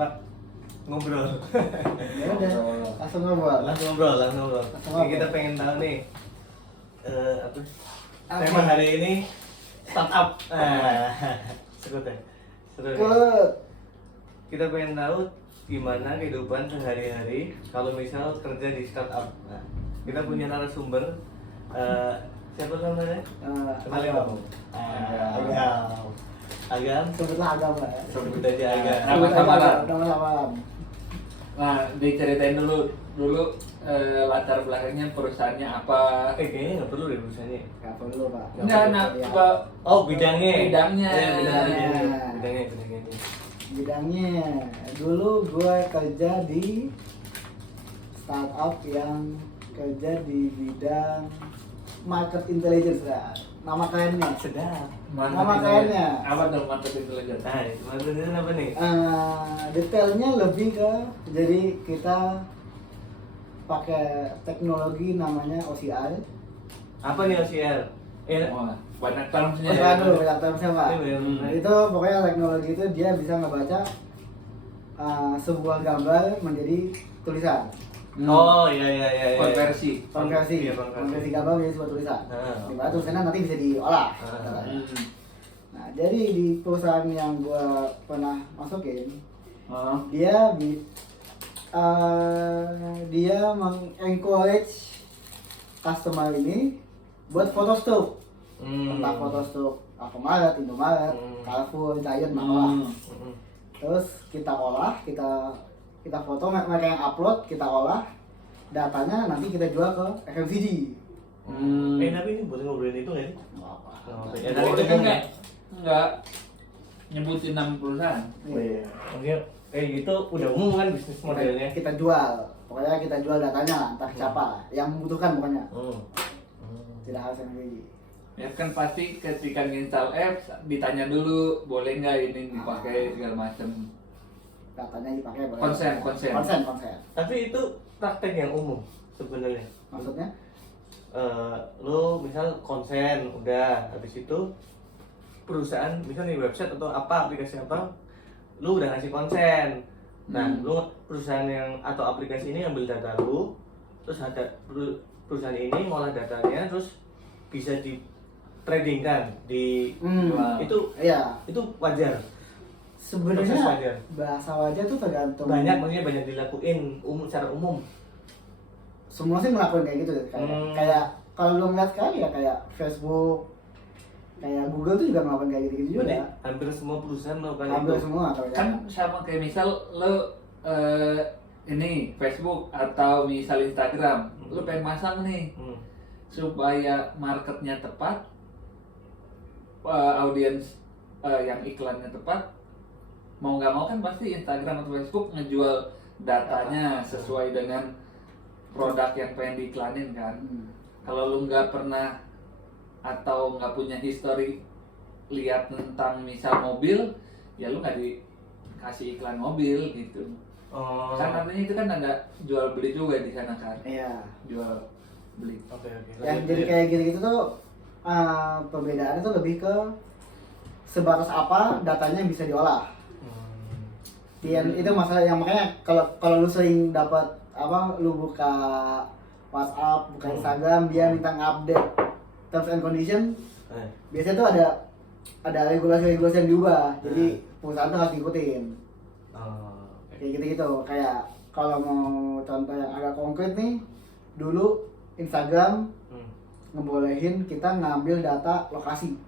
cepat ngobrol. Ya udah, langsung ngobrol. Langsung ngobrol. Ini kita pengen tahu nih apa tema hari ini startup. Seru deh. Kita pengen tahu gimana kehidupan sehari-hari kalau misal kerja di startup. Nah, kita punya narasumber. Siapa namanya? Agam. Agam. Sebutlah Agam lah ya. Sebut aja Agam. Nama samaran. Nama samaran. Nah, diceritain dulu latar belakangnya perusahaannya apa? Kayaknya nggak perlu deh perusahaannya. Nggak perlu Pak. Enggak, nah, coba Oh, bidangnya. Bidangnya. Bidangnya. Bidangnya dulu gue kerja di startup yang kerja di bidang market intelligence ya. Nama kerennya. Sedap. Nama kerennya. Apa dong market intelligence? Nah, maksudnya apa nih? Detailnya lebih ke jadi kita pakai teknologi namanya OCR. Apa nih OCR? Wah, banyak termsnya OCR dulu, banyak termsnya Pak. Iya, bener. Itu pokoknya teknologi itu dia bisa ngebaca sebuah gambar menjadi tulisan. Oh, iya. Konversi. Iya, Konversi gambar menjadi sebuah tulisan. Ah. Dimana tulisannya nanti bisa diolah. Nah, jadi di perusahaan yang gua pernah masukin, dia mengencourage customer ini buat foto stroke. Entah foto stroke Alfamart, Indomaret, Carrefour, Giant, malah. Terus kita olah, kita foto, mereka yang upload, kita olah, datanya nanti kita jual ke FMCG. Tapi ini boleh ngobrolin itu nggak sih? Nggak apa. Ya, Boleh kan nggak nyebutin nama perusahaan? Iya. Oke, kayak gitu udah umum kan bisnis modelnya. Kita jual, pokoknya kita jual datanya, entah siapa yang membutuhkan pokoknya. Tidak harus FMCG. Ya kan pasti ketika install apps ditanya dulu boleh nggak ini dipakai segala macam. Datanya dipakai boleh. Konsen. Tapi itu praktek yang umum sebenarnya. Maksudnya? Lo misal konsen udah, habis itu perusahaan misalnya website atau apa aplikasi apa, lo udah ngasih konsen. Nah, lo perusahaan yang atau aplikasi ini ambil data lo, terus ada perusahaan ini ngolah datanya, terus bisa di trading kan di itu Iya. itu wajar. Proses wajar. Sebenarnya bahasa wajar tuh tergantung. Maksudnya banyak dilakuin secara umum. Semua sih ngelakuin kayak gitu kayak kalau lu ngeliat kan ya kayak Facebook, kayak Google tuh juga ngelakuin kayak gitu juga. Hampir semua perusahaan melakukan Hampir itu. semua kalau Kan sama kayak misal lo ini Facebook atau misal Instagram, lo pengen masang nih supaya marketnya tepat, audiens yang iklannya tepat, mau nggak mau kan pasti Instagram atau Facebook ngejual datanya sesuai dengan produk yang pengen diiklanin kan. Kalau lu nggak pernah atau nggak punya history lihat tentang misal mobil, ya lu nggak dikasih iklan mobil gitu. Kan artinya itu kan ada jual beli juga di sana kan. Iya. Jual beli. Oke. Yang jadi kayak gitu-gitu tuh perbedaannya tuh lebih ke sebatas apa datanya bisa diolah. Itu masalah yang makanya kalau lu sering dapat lu buka WhatsApp, buka Instagram, dia minta update terms and condition, biasanya tuh ada regulasi-regulasi yang diubah, jadi perusahaan tuh harus diikutin. Kayak gitu-gitu, kayak kalau mau contoh yang agak konkret nih, dulu Instagram ngebolehin kita ngambil data lokasi.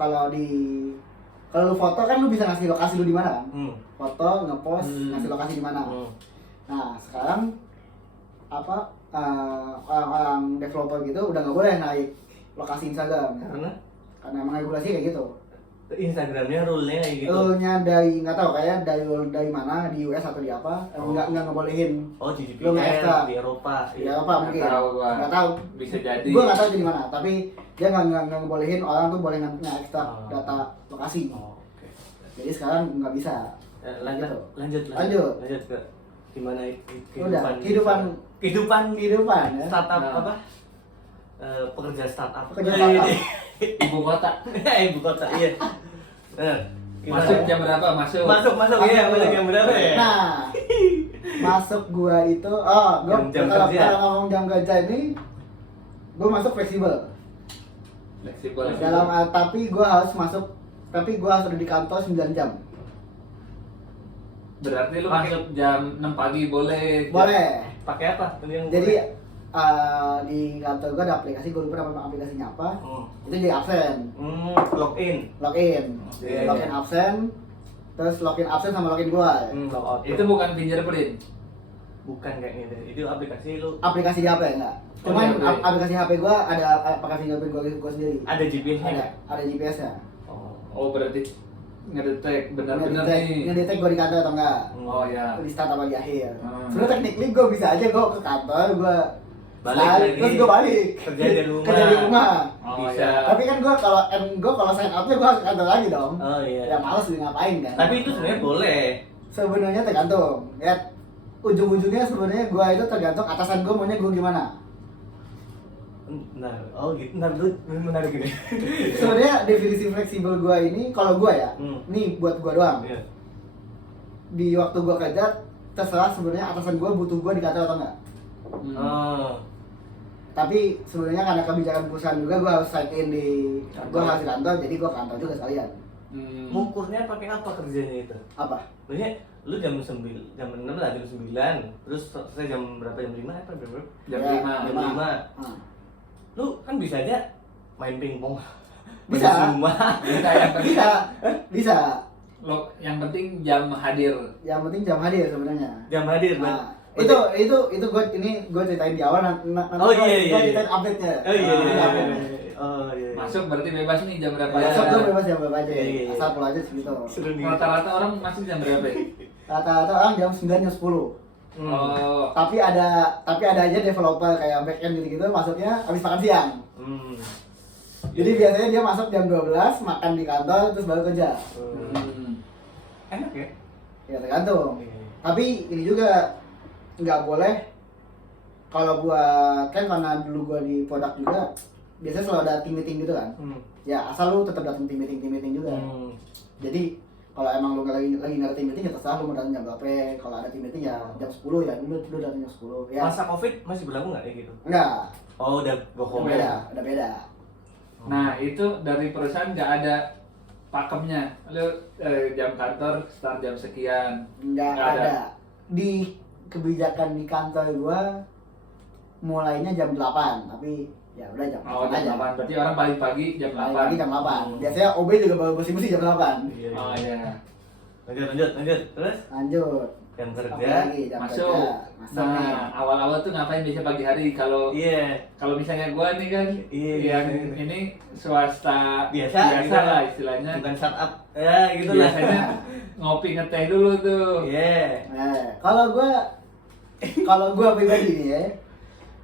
Kalau lu foto kan lu bisa ngasih lokasi lu di mana kan? Foto, ngepost, ngasih lokasi di mana. Nah, sekarang orang-orang developer gitu udah nggak boleh naik lokasi Instagram. Karena emang regulasi kayak gitu. Instagramnya rule-nya kayak gitu. Rule-nya nggak tahu kayak dari mana, di US atau di apa, nggak ngebolehin. Oh, di Lu nge-extra di Eropa. di Eropa mungkin. Nggak Tahu. Bisa jadi. Gua nggak tahu itu di mana, tapi dia nggak ngebolehin orang tuh boleh nge-extra data lokasi. Oke. Jadi sekarang nggak bisa. Lanjut ke gimana kehidupan ya. startup apa? Pekerja startup. Pekerja startup. Ibu kota. Ibu kota, iya. Gimana Masuk ya? jam berapa? Masuk. Masuk iya, Masuk. masuk jam berapa ya? Nah, masuk gua itu, gua Jam kalau kerja. ngomong jam kerja ini, gua masuk fleksibel. Fleksibel. Tapi gua harus ada di kantor 9 jam. Berarti lu masuk jam 6 pagi boleh. Boleh. Pakai apa? Jadi di kantor gua ada aplikasi, gua lupa nama aplikasinya apa. Itu jadi absen. Login. Login. Iya, Login iya. absen. Terus login absen sama login keluar. Logout. Itu bukan fingerprint. bukan kayaknya deh. Itu aplikasi lu Aplikasi di HP enggak? Cuman Oh, iya, iya. aplikasi HP gua ada pakai fingerprint gua sendiri. ada GPS-nya Ada, nggak? ada GPS-nya. Oh. Oh berarti ngedetek benar-benar nih. Ngedetek gua di kantor atau enggak. Oh ya. Di start apa di akhir. Hmm. Sebenarnya technically gua bisa aja gua ke kantor, gua Balik start, lagi. terus gua balik. Kerja di rumah. Kerja di rumah. Oh Bisa. ya. Tapi kan gua kalau sign up-nya gua harus ke kantor lagi dong. Oh iya. Ya males nih ngapain kan. Tapi itu sebenarnya boleh. Sebenarnya tergantung. Ya ujung-ujungnya sebenarnya gua itu tergantung atasan gua maunya gua gimana. Nah, oh gitu. Nah, lu menarik gini. Sebenarnya definisi fleksibel gua ini kalau gua ya, nih buat gua doang. Iya. Di waktu gua kerja terserah sebenarnya atasan gua butuh gua di kantor atau enggak. Oh. Tapi sebenarnya karena kebijakan perusahaan juga gua harus sign in di gua harus di kantor, jadi gua kantor juga sekalian. Ngukurnya pakai apa kerjanya itu? Apa? Maksudnya lu jam 6 lah, jam 9. Terus selesai jam berapa? Jam 5 apa berapa? Jam Ya, 5. Jam 5. Lu kan bisa aja main pingpong. Bisa. Di rumah. Bisa yang penting Bisa. lo yang penting jam hadir. Yang penting jam hadir sebenarnya. Jam hadir, Nah, Bang. itu gua ceritain di awal nanti Oh, iya, iya, gua iya. ceritain update-nya. Oh iya, iya, Ini iya, update-nya. iya. Oh iya. Masuk berarti bebas nih jam berapa Iya. aja. Masuk tuh bebas jam berapa aja. Iya, iya, iya. Asal pulang aja segitu. Seru nih. Rata-rata orang masuk jam berapa? Ya? Rata-rata orang jam 9 jam 10. Oh. Tapi ada aja developer kayak backend gitu-gitu masuknya habis makan siang. Jadi biasanya dia masuk jam 12, makan di kantor terus baru kerja. Enak ya? Ya tergantung. Tapi ini juga nggak boleh kalau buat kan karena dulu gua di produk juga biasanya selalu ada team meeting gitu kan. Ya asal lu tetap datang team meeting juga. Jadi kalau emang lu lagi nggak ada team meeting ya terserah lu mau datang jam berapa. Kalau ada team meeting ya jam 10 ya lu datang jam 10 ya. Masa Covid masih berlaku nggak kayak gitu? Enggak. Oh, udah bohong. Udah beda. Nah itu dari perusahaan nggak ada pakemnya. Lu jam kantor start jam sekian. Nggak ada. Di kebijakan di kantor gua mulainya jam 8, tapi ya udah jam 8 Oh jam aja. 8. Berarti orang balik pagi jam 8. Pagi jam 8. Biasanya OB juga baru bersih-bersih jam 8. Iya, Oh iya. iya. Lanjut. Terus Lanjut. jam Apa kerja. lagi? Jam Masuk. kerja. Masuk nih. Nah awal-awal tuh ngapain biasa pagi hari kalau Iya. kalau misalnya gua nih kan Iya, yang iya. ini swasta Biasa gitu. lah istilahnya. Bukan startup. Ya, gitu lah. Biasanya ngopi ngeteh dulu tuh. Iya. Kalau gua pribadi nih ya,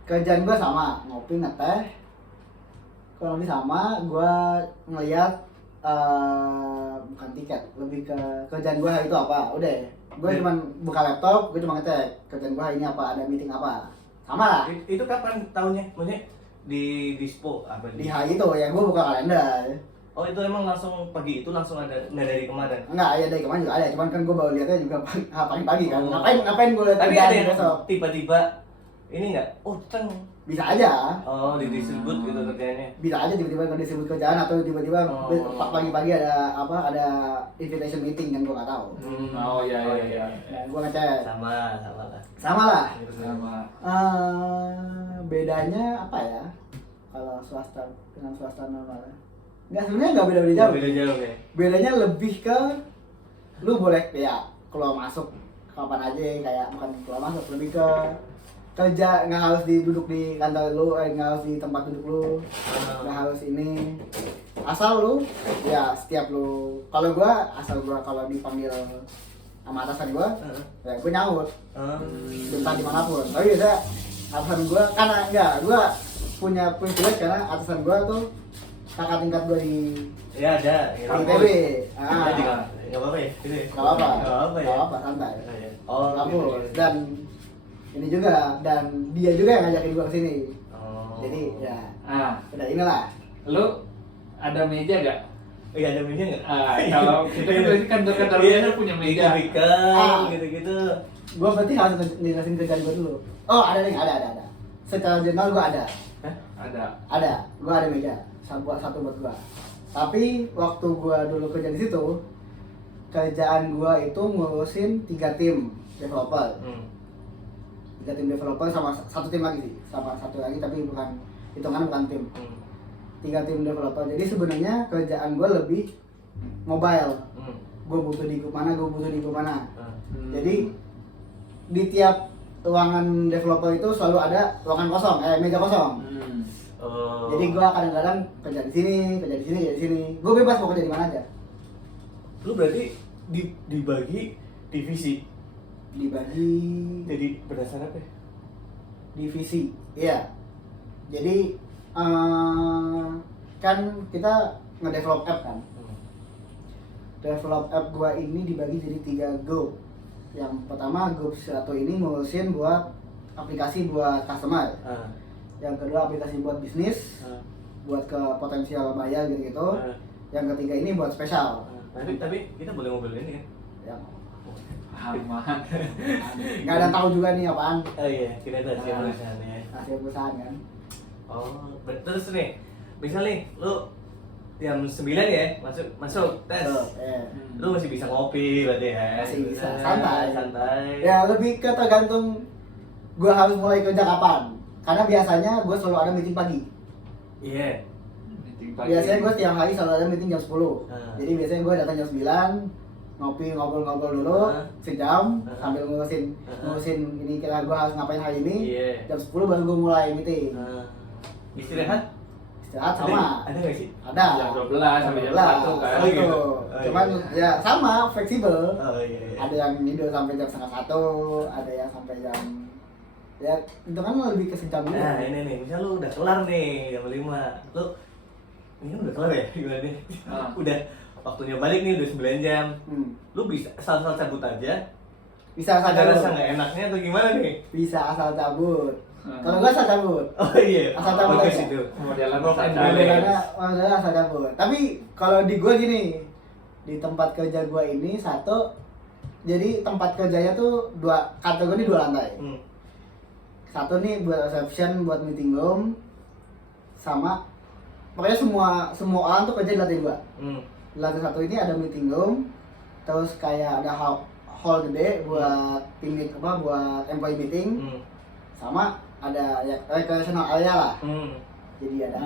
kerjaan gua sama, ngopi ngeteh. Kalau lebih sama, gua ngeliat bukan tiket, lebih ke kerjaan gua hari itu apa. Udah, gua Iya. cuman buka laptop, gua cuma ngetek kerjaan gua hari ini apa, ada meeting apa. Sama lah. Itu kapan tahunnya? Maksudnya di dispo apa Di hari itu ya gua buka kalender. Oh, itu emang langsung pagi itu langsung ada nggak dari kemarin? Enggak, ya dari kemarin juga ada, cuman kan gua baru lihatnya juga pagi kan. Oh. Ngapain gua lihat Tapi kerjaan ada yang besok? tiba-tiba ini nggak? Oh, teng. Bisa aja. Oh, didistribut gitu kerjanya. Bisa aja tiba-tiba kalau disebut kerjaan atau tiba-tiba Oh. pagi-pagi ada invitation meeting yang gua nggak tahu. Oh iya. Nah, gua ngecek Sama lah. sama lah. Sama. Bedanya apa ya kalau swasta dengan swasta normal? Nggak, sebenarnya nggak beda-beda jauh. Beda jauh ya. Bedanya lebih ke lu boleh ya keluar masuk kapan aja, kayak bukan keluar masuk, lebih ke kerja nggak harus duduk di kantor lu, nggak harus di tempat duduk lu, nggak harus ini, asal lu ya setiap lu, kalau gua kalau dipanggil sama atasan gua ya gua nyaut entah dimanapun. Tapi biasa atasan gua gua punya privilege karena atasan gua tuh kakak tingkat gua di Ya ada. ITB. Nggak apa-apa ya? Gitu ya? Nggak apa-apa. Nggak apa-apa ya? Nggak apa-apa, santai. Oh, Kampus. gitu. Dan ini juga, dan dia juga yang ngajakin gua kesini. Oh. Jadi ya Ah, udah inilah. lu ada meja gak? Iya ada meja nggak? Kalau kita kan berarti kantor-kantor biasa punya meja. Gitu-gitu. Gue berarti harus ngejelasin kerjaan gue dulu. Oh ada nih, ada. Secara general gue ada. Hah? Ada. Gue ada meja. Satu buat gue. Tapi waktu gue dulu kerja di situ, kerjaan gue itu ngurusin 3 tim developer. 3 tim developer sama satu tim lagi sih, sama satu lagi tapi bukan hitungan bukan tim. 3 tim developer. Jadi sebenarnya kerjaan gue lebih mobile. Gue butuh di grup mana. Jadi di tiap ruangan developer itu selalu ada ruangan kosong, meja kosong. Jadi gue kadang-kadang kerja di sini. Gue bebas mau kerja di mana aja. Lu berarti dibagi divisi. Dibagi Jadi berdasarkan apa? divisi, iya. Jadi kan kita ngedevelop app kan. Develop app gua ini dibagi jadi 3 grup. Yang pertama grup 1 ini ngurusin buat aplikasi buat customer. Yang kedua aplikasi buat bisnis, buat ke potensial buyer gitu. Yang ketiga ini buat spesial. Tapi kita boleh ngobrol ini kan? Ya. Aman. Nggak ada yang tahu juga nih apaan. Oh iya, kita tahu siapa perusahaannya. Hasil perusahaan kan. Oh, terus nih, misal nih, lu jam 9 ya, masuk tes. Lu masih bisa ngopi berarti ya? Masih bisa, santai. Ya lebih ke tergantung gue harus mulai kerja kapan. Karena biasanya gue selalu ada meeting pagi. Iya. Biasanya gue setiap hari selalu ada meeting jam 10. Jadi biasanya gue datang jam 9, ngopi, ngobrol-ngobrol dulu sejam sambil ngurusin ini kira gue harus ngapain hari ini. Jam 10 baru gue mulai meeting. Istirahat sama. Ada nggak sih? Ada. Jam 12 sampai jam 1 kan. Oh, gitu. Cuman ya sama, fleksibel. Oh iya. Ada yang tidur sampai jam 12:30, ada yang sampai jam ya itu kan lebih ke sejam dulu. Nah ini nih, misal lu udah kelar nih jam 5, lu ini udah kelar ya gimana nih? Udah waktunya balik nih udah 9 jam. Lu bisa asal-asal cabut aja? Bisa asal Ada cabut. rasa nggak enaknya atau gimana nih? Bisa asal cabut. Kalau gua asal cabut. Oh iya. Asal cabut bagus aja. itu. Modelan Work and asal balance. Maksudnya asal cabut. Tapi kalau di gua gini, di tempat kerja gua ini jadi tempat kerjanya tuh kantor gua ini 2 lantai. Satu nih buat reception, buat meeting room, sama pokoknya semua orang tuh kerja di lantai 2. Di lantai 1 ini ada meeting room, terus kayak ada hall gede buat buat employee meeting, sama ada ya recreational area lah. Jadi ada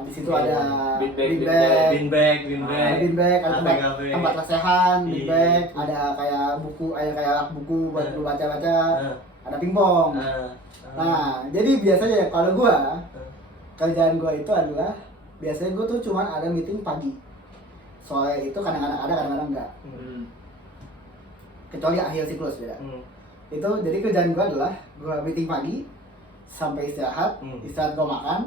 di situ ada beanbag, ada tempat lesehan, beanbag, ada kayak rak buku buat lu baca-baca, ada pingpong. Nah, jadi biasanya kalau gua kerjaan gua itu adalah biasanya gua tuh cuman ada meeting pagi. Sore itu kadang-kadang ada, kadang-kadang enggak. Kecuali akhir siklus beda. Itu jadi kerjaan gua adalah gua meeting pagi sampai istirahat gua makan.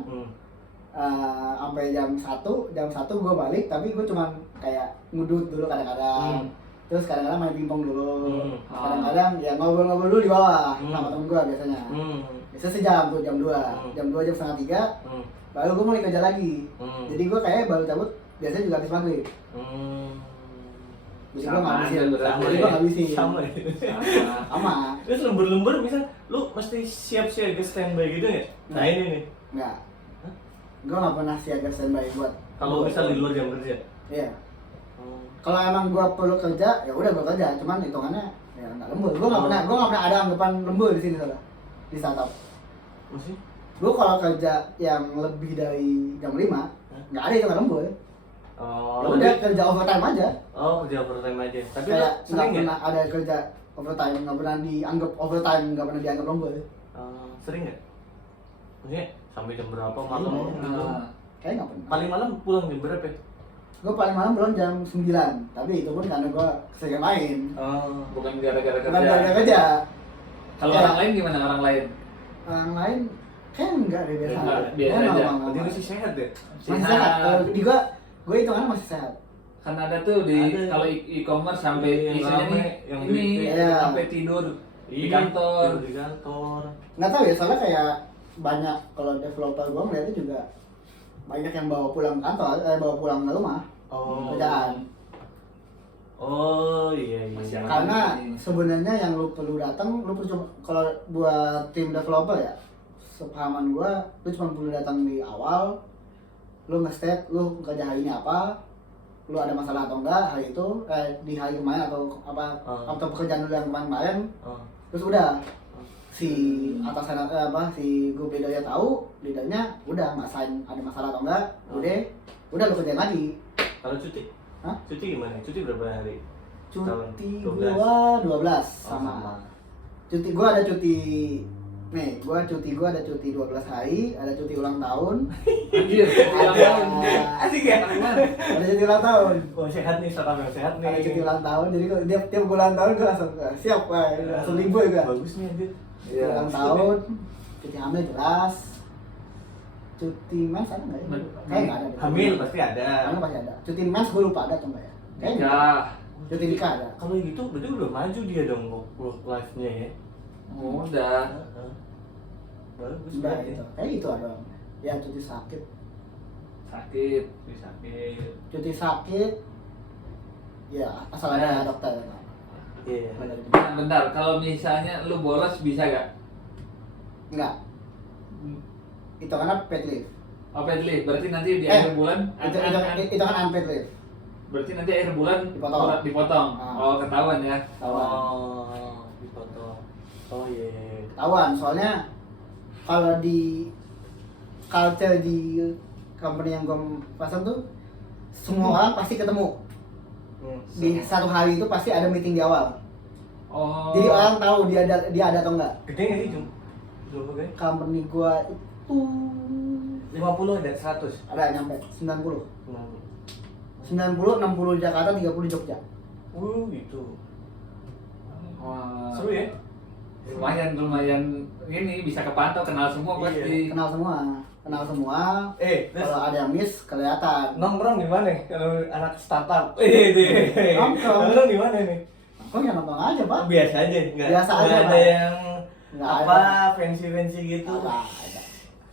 Sampai jam 1 gue balik, tapi gue cuman kayak ngudut dulu kadang-kadang, terus kadang-kadang main pingpong dulu, kadang-kadang ya ngobrol-ngobrol dulu di bawah sama temen gue biasanya. Biasanya sejam tuh, jam 2 jam 2:30 baru gue mulai kerja lagi. Jadi gue kayak baru cabut biasanya juga habis maghrib. Jadi gue ngabisin. Sama. Terus lembur-lembur misal lu mesti siap-siap ke standby gitu nggak? Nah ini nih. Nggak. Gue nggak pernah siaga standby buat kalau misal di luar jam kerja. Iya. Kalau emang gue perlu kerja ya udah gue kerja, cuman hitungannya ya nggak lembur. Gue nggak pernah ada anggapan lembur di sini salah di startup. Masih? Gue kalau kerja yang lebih dari jam 5 nggak ada hitungan lembur. Ya udah kerja overtime aja. Kerja overtime aja. Tapi kayak nggak sering pernah ada kerja overtime, nggak pernah dianggap overtime, nggak pernah dianggap lembur. Sering nggak? Maksudnya sampai jam berapa malam gitu? Kayak nggak pernah. Paling malam pulang jam berapa? Gue paling malam pulang jam 9, tapi itu pun karena gue keseringan main. Bukan gara-gara Bukan kerja. gara-gara kerja. Kalau Ya. orang lain gimana orang lain? Orang lain kayak enggak deh biasa. Enggak, biasa aja. Berarti masih sehat deh. Masih sehat. Kalau di gue hitungannya masih sehat. Kan ada tuh kalau e-commerce sampai isinya nih yang ini Iya. sampai tidur di kantor. Di kantor. Nggak tahu ya, soalnya kayak banyak kalau developer gue ngeliatnya juga banyak yang bawa pulang kantor, bawa pulang ke rumah. Oh. kerjaan. Oh iya iya. Masih Karena ini. sebenarnya yang lu perlu datang, lu perlu kalau buat tim developer ya, sepahaman gua, lu cuma perlu datang di awal, lu nge-state lu kerja hari ini apa, lu ada masalah atau enggak hari itu, di hari kemarin atau apa, atau pekerjaan lu yang kemarin, terus udah si atasan si grup leadernya tahu, leadernya udah ngasih ada masalah atau enggak, udah lu kerjain lagi. Kalau cuti? Hah? Cuti gimana? Cuti berapa hari? Cuti 12. gua 12 sama. Cuti gua ada cuti nih, gua ada cuti 12 hari, ada cuti ulang tahun. Anjir, ulang tahun. Asik ya? Ada cuti ulang tahun. Oh sehat nih, sekarang yang sehat nih. Ada cuti ulang tahun, jadi kalau tiap ulang tahun gua langsung siap, langsung libur gua. Bagus nih anjir. Cuti ulang tahun, cuti hamil jelas. Cuti mens ada nggak ya? Kayaknya nggak ada. Hamil pasti ada. Hamil pasti ada. Cuti mens gua lupa ada atau nggak ya? Kayaknya nggak. Nikah. Cuti nikah ada. Kalau gitu berarti udah maju dia dong work life-nya ya. Udah. Bagus Udah banget gitu. ya. Kayak gitu ada. Ya cuti sakit. Sakit. Bisa sakit. Cuti sakit. Ya asal ada dokter. Iya. Nah, bentar, kalau misalnya lu bolos bisa gak? Enggak. Itu karena paid leave. Oh, paid leave, berarti nanti di akhir bulan Itu kan unpaid leave. berarti nanti akhir bulan Dipotong. Oh, ketahuan ya. Ketahuan. Oh, dipotong. Oh iya. Ketahuan, soalnya kalau di culture di company yang gue pasang tuh semua orang pasti ketemu. Di satu hari itu pasti ada meeting di awal. Oh. Jadi orang tahu dia ada atau enggak. Gede nggak sih Jumbo gede? Company gue itu 50 dan 100. ada nyampe 90. 90. 60 Jakarta, 30 Jogja. Gitu. Wah. Seru ya? Lumayan ini bisa kepantau, kenal semua Iya. pasti. Kenal semua. Terus Kalau ada yang miss kelihatan. nongkrong di mana? Kalau anak startup. Deh. Nongkrong di mana nih? Kok ya nonton aja, Pak? Biasa aja, enggak. Biasa aja, ada Pak. yang Nggak apa fancy gitu. Ada.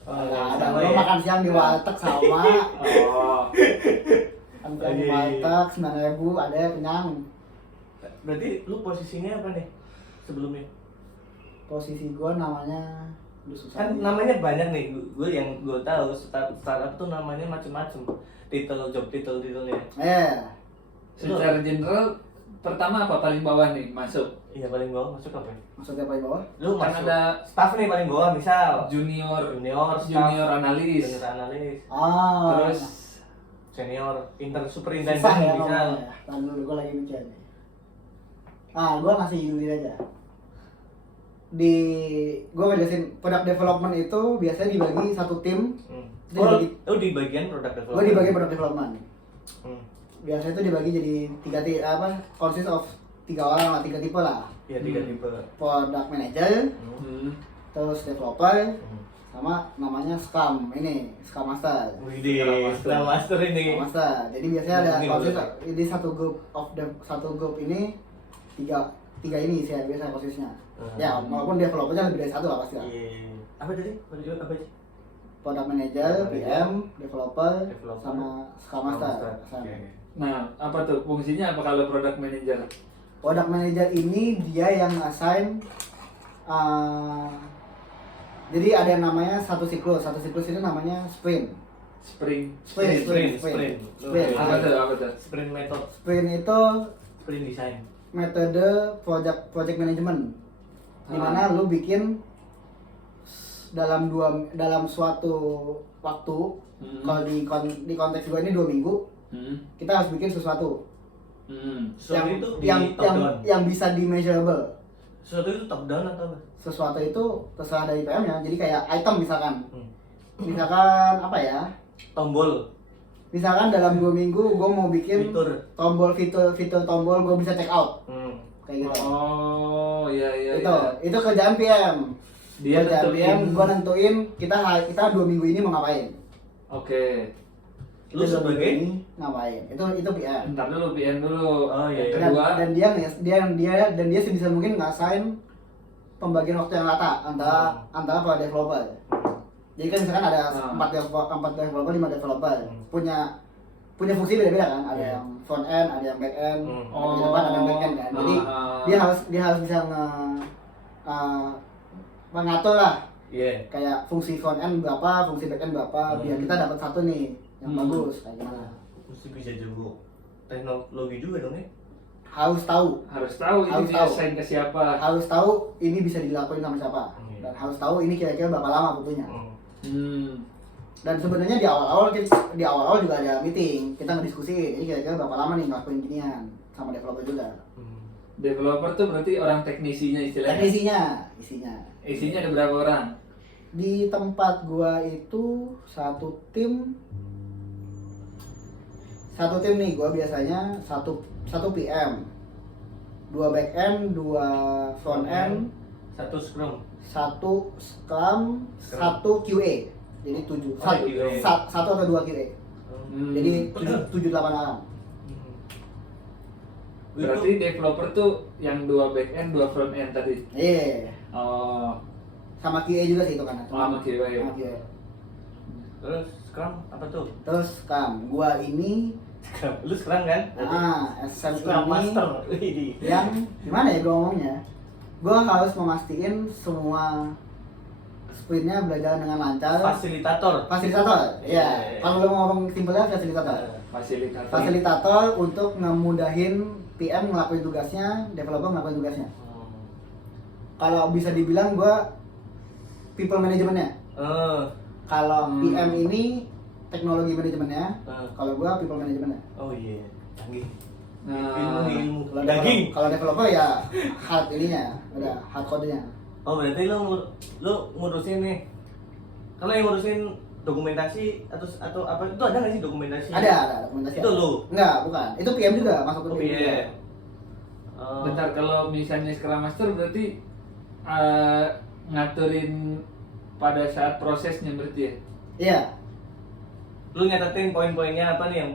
Oh, Ada. sama Gua ya? makan siang di warteg sama. Oh. Kan di warteg 9.000 ada kenyang. Berarti lu posisinya apa nih sebelumnya? Posisi gua namanya susah. Kan namanya banyak nih, gue yang gue tahu startup tuh namanya macem-macem, job titelnya. Secara general pertama apa paling bawah nih masuk? Iya paling bawah masuk apa? Ya? Maksudnya paling bawah? Lu Kan masuk ada staff nih paling bawah misal junior staff, junior analis. junior analis, Terus senior, susah superintendent ya misal. ngomongnya. Tahan dulu, gua lagi mikir nih. Gua ngasih unit aja. Gua ngejelasin product development itu biasanya dibagi satu tim. Itu Oh di bagian produk development. Gua dibagi product development. Hmm. Biasanya itu dibagi jadi consist of 3 orang lah, 3 tipe lah. Iya 3 tipe. Product manager, terus developer, sama namanya Scrum Master. Widih, Scrum Master ini. Scrum Master. Jadi biasanya ada Ini consist boleh. di satu grup ini tiga ini sih biasanya konsistnya. Ya, walaupun developernya lebih dari satu lah pasti lah. Iya. Apa tadi? Apa sih? Product manager, PM, developer, Developer, sama Scrum Master. Oke. nah, apa tuh fungsinya apa kalau product manager? Product manager ini dia yang assign jadi ada yang namanya satu siklus itu namanya sprint. Sprint. Sprint. Apa tuh? Sprint method, Sprint itu sprint design. metode project management, dimana lu bikin dalam suatu waktu. Kalau di konteks gue ini 2 minggu, kita harus bikin sesuatu Sesuatu itu di top down. yang bisa di measurable. Sesuatu itu top down atau apa? Sesuatu itu terserah dari PM ya. Jadi kayak item misalkan apa ya? Tombol. Misalkan dalam 2 minggu gue mau bikin fitur tombol gue bisa check out. Kayak gitu. Oh, iya. Itu kerjaan PM. Dia Kerjaan nentuin. PM gue nentuin kita 2 minggu ini mau ngapain. Oke. Lu Kita 2 minggu sebagai ini ngapain. Itu PM. Bentar dulu, PM dulu. Oh, iya. Kedua, Dan dia sebisa mungkin ngasain pembagian waktu yang rata antara para developer. Jadi kan misalkan ada 4 developer, 5 developer, punya punya fungsi beda-beda kan, ada Iya. yang front end, ada yang back end, Hmm. ada yang depan, ada yang back end kan. Jadi dia harus bisa mengatur lah Iya. kayak fungsi front end berapa, fungsi back end berapa, biar kita dapat satu nih yang bagus kayak gimana. Mesti bisa jago teknologi juga dong ya. Harus tahu, harus tahu Harus ini tahu. desain ke siapa. harus tahu ini bisa dilakuin sama siapa, Iya. dan harus tahu ini kira-kira berapa lama butuhnya. Hmm. Dan sebenarnya di awal-awal juga ada meeting, kita ngediskusi ini kira-kira berapa lama nih ngelakuin ginian sama developer juga. Developer tuh berarti orang teknisinya istilahnya. Teknisinya, Isinya ada berapa orang? di tempat gua itu satu tim nih, gua biasanya satu PM, 2 back end, 2 front end, Satu Scrum. 1 Scrum, 1 QA. Jadi 7. Oh, QA. Satu atau 2 QA. Jadi 7-8 orang. Berarti developer tuh yang 2 back end, 2 front end tadi. Iya. Oh, Sama QA juga sih itu kan. sama QA ya. Sama QA. Terus Scrum apa tuh? Terus Scrum, gua ini Scrum. Lu Scrum kan? SM Scrum ini Master. Widih. yang gimana ya gua ngomongnya? Gua harus memastikan semua sprintnya berjalan dengan lancar. Fasilitator. Fasilitator, Iya. iya. Kalau lu mau ngomong simpelnya fasilitator. Fasilitator. Fasilitator untuk ngemudahin PM ngelakuin tugasnya, developer ngelakuin tugasnya. Kalau bisa dibilang gua people manajemennya. Kalau PM ini teknologi manajemennya, kalau gua people manajemennya. Oh iya, canggih. Nah, Ilmu Kalau daging. Kalau developer ya hard ininya, udah hard code-nya. Oh berarti lu ngurusin nih. Kalau yang ngurusin dokumentasi atau apa itu ada nggak sih dokumentasi? Ada dokumentasi. Itu lu? Enggak, bukan. Itu PM juga, masuk ke Oh PM. juga. iya. bentar, kalau misalnya Scrum Master berarti ngaturin pada saat prosesnya berarti ya? Iya. Lu nyatetin poin-poinnya apa nih yang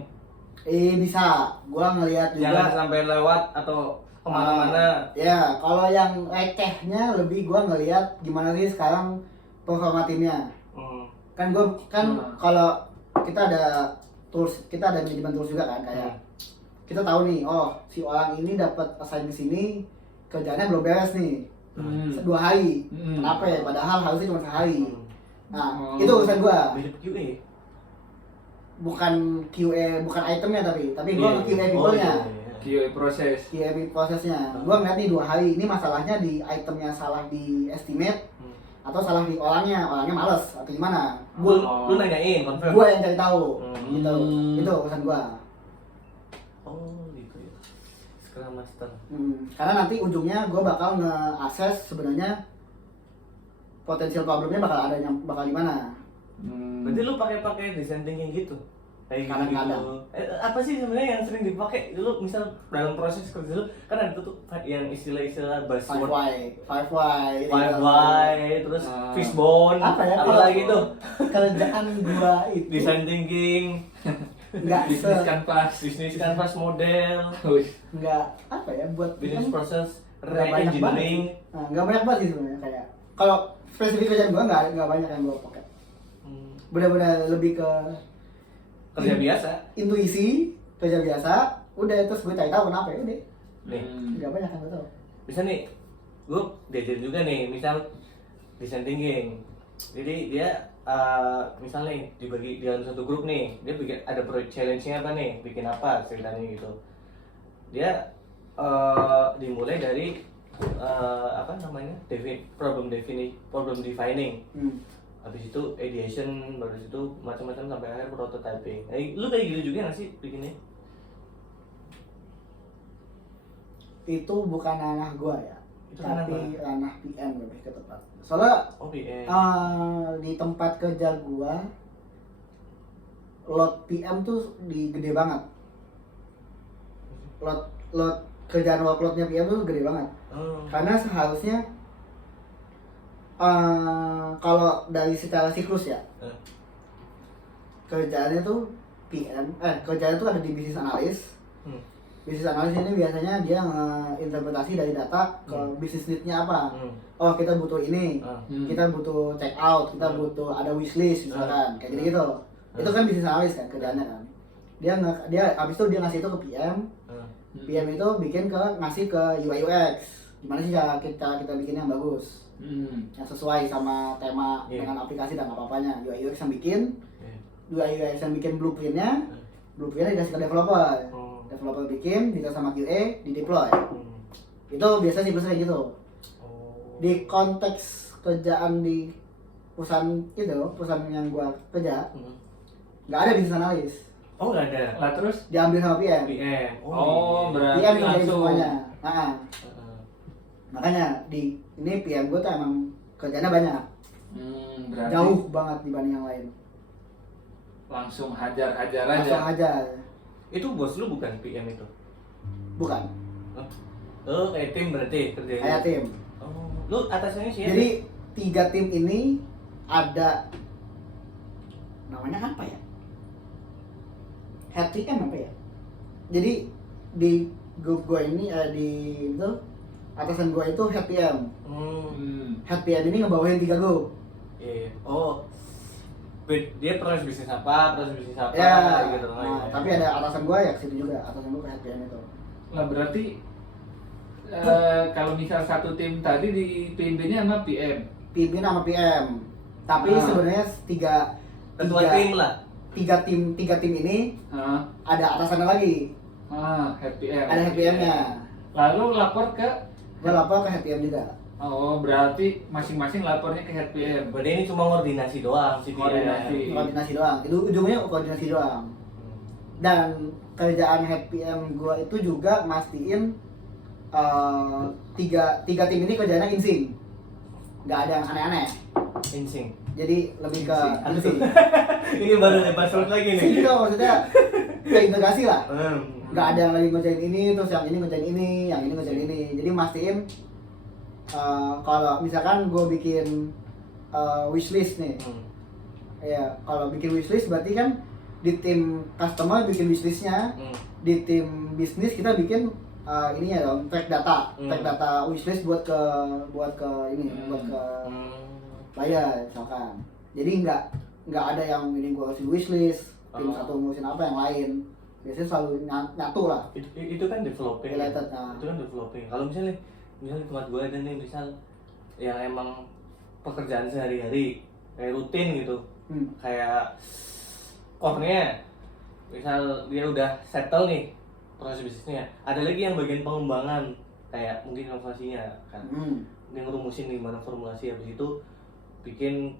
Bisa. Gua ngelihat juga. jangan sampai lewat atau kemana-mana. Ya, kalau yang recehnya lebih gua ngelihat gimana sih sekarang performa timnya. Kan gua kalau kita ada tools, kita ada manajemen tools juga kan, kayak kita tahu nih, oh si orang ini dapat assign di sini, kerjanya belum beres nih. 2 hari. Kenapa ya? Padahal harusnya cuma sehari. Nah, itu urusan gua. Mirip QA. Bukan QA, bukan itemnya tapi gua Iya. QA Oh, people-nya. iya. QA proses. QA prosesnya. Gua ngeliat nih 2 hari, ini masalahnya di itemnya salah di estimate atau salah di orangnya males atau gimana. Lu nanyain, confirm. Gua yang cari tahu. Gitu. Hmm. Itu urusan gua. Oh gitu ya. Scrum Master. Karena nanti ujungnya gua bakal nge-assess sebenarnya potensial problemnya bakal di mana. Berarti lu pakai design thinking gitu? Kayak Kadang-kadang. gitu. Apa sih sebenarnya yang sering dipakai dulu misal dalam proses kerja lu kan ada tuh yang istilah-istilah buzzword 5Y, 5Y, terus fishbone, Apa ya? apa lagi tuh? Kerjaan gua itu Design thinking, nggak Bisnis canvas. business canvas model, nggak apa ya buat business PM process nggak banyak re-engineering. banget. Nah, nggak banyak banget sih sebenarnya, kayak kalau spesifik kerjaan gua nggak banyak yang gua pakai. Benar-benar lebih ke Kerja biasa. intuisi, kerja biasa, udah terus gue cari tahu kenapa ya udah. Nih, Nggak banyak yang gue tahu. bisa nih, gue diajarin juga nih, misal design thinking. Jadi dia misal nih dibagi dalam satu grup nih, dia bikin ada project challenge-nya apa nih, bikin apa ceritanya gitu. Dia dimulai dari apa namanya, problem defining. Habis itu ideation, baru itu macam-macam sampai akhir prototyping. Lu kayak gitu juga nggak sih bikinnya? Itu bukan ranah gua ya, Itu ranah tapi ranah PM lebih ke tepat. Soalnya PM. di tempat kerja gua load PM tuh gede banget. Load kerjaan workloadnya PM tuh gede banget. Karena seharusnya kalau dari secara siklus ya, kerjaannya tuh kerjaannya tuh ada di bisnis analis. Bisnis analis ini biasanya dia interpretasi dari data ke bisnis need-nya apa. Oh kita butuh ini, kita butuh check out, kita butuh ada wishlist misalkan, kayak gitu. Itu kan bisnis analis kan kerjaannya kan. dia abis itu dia ngasih itu ke PM. PM itu ngasih ke UI UX. Gimana sih cara kita bikin yang bagus, yang sesuai sama tema dengan aplikasi dan apa-apanya. UI UX yang bikin, UI UX yang bikin blueprintnya dikasih ke developer. Developer bikin, dites sama QA, di deploy. Itu biasa sih kayak gitu. Di konteks kerjaan di perusahaan yang gua kerja, nggak ada business analyst. Oh nggak ada. Lah terus Diambil sama PM. berarti PM yang jadi langsung semuanya. Makanya di ini PM gua tuh emang kerjanya banyak. berarti Jauh banget dibanding yang lain. langsung hajar-hajar aja. Langsung aja. Itu bos lu bukan PM itu? Bukan. Oh kayak tim berarti kerjanya. Kayak tim. Oh, lu atasannya siapa? Jadi 3 tim ini ada namanya apa ya? Head PM apa ya? Jadi di grup gue ini di itu atasan gue itu head PM. Head PM ini ngebawain 3 grup. Iya. Oh. Dia proses bisnis apa Ya, gitu. nah, tapi ada atasan gue ya ke situ juga, atasan gue ke head PM itu. Lah berarti kalau misal satu tim tadi dipimpinnya sama PM. Pimpin sama PM. Tapi sebenarnya ketua tim lah. tiga tim ini ada atasannya lagi. Head PM. Ada head PM-nya. Lalu lapor ke Gue lapor ke head PM juga. Oh, berarti masing-masing lapornya ke head PM. Berarti ini cuma koordinasi doang sih. Koordinasi doang. Itu ujungnya koordinasi doang. Dan kerjaan head PM gue itu juga mastiin tiga tim ini kerjanya insing. Nggak ada yang aneh-aneh. Insing. Jadi lebih ke Insing. Ini baru lepas lagi nih. Insing itu maksudnya integrasi lah. Nggak ada yang lagi ngerjain ini, terus yang ini ngerjain ini, yang ini ngerjain ini. Jadi mastiin kalau misalkan gue bikin wishlist nih, ya kalau bikin wishlist berarti kan di tim customer bikin wishlistnya, di tim bisnis kita bikin ininya dong, track data wishlist buat ke buyer misalkan. Jadi nggak ada yang ini gue urusin wishlist, tim satu ngurusin apa yang lain. Biasanya selalu nyatu lah. Itu kan developing. Related, Itu kan developing. Kalau misalnya tempat gue ada nih misal yang emang pekerjaan sehari-hari kayak rutin gitu, kayak core-nya misal dia udah settle nih proses bisnisnya, ada lagi yang bagian pengembangan kayak mungkin inovasinya kan, mungkin ngerumusin gimana formulasi, habis itu bikin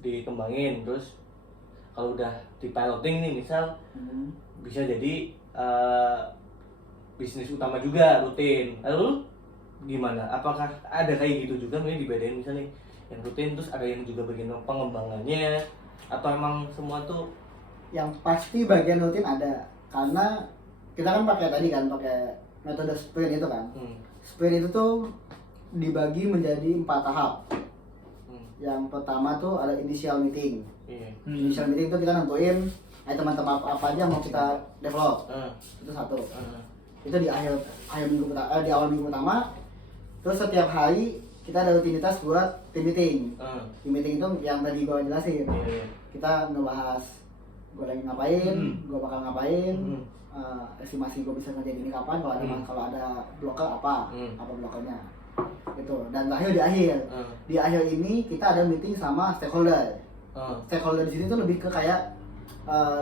dikembangin, terus kalau udah di piloting nih misal bisa jadi bisnis utama juga rutin. Lalu gimana? Apakah ada kayak gitu juga mungkin dibedain misalnya yang rutin terus ada yang juga bagian pengembangannya, atau emang semua tuh? Yang pasti bagian rutin ada, karena kita kan pakai metode sprint itu kan. Sprint itu tuh dibagi menjadi 4 tahap. Yang pertama tuh ada initial meeting. Initial meeting itu kita nentuin teman-teman apa aja mau kita develop. Itu satu. Itu di awal minggu pertama. Terus setiap hari kita ada rutinitas buat tim meeting. Tim meeting itu yang tadi gue jelasin. Kita ngebahas gue lagi ngapain, gue bakal ngapain, estimasi gue bisa ngerjain ini kapan, kalau ada blocker apa blockernya. Gitu. Dan terakhir di akhir ini kita ada meeting sama stakeholder. Stakeholder di sini tuh lebih ke kayak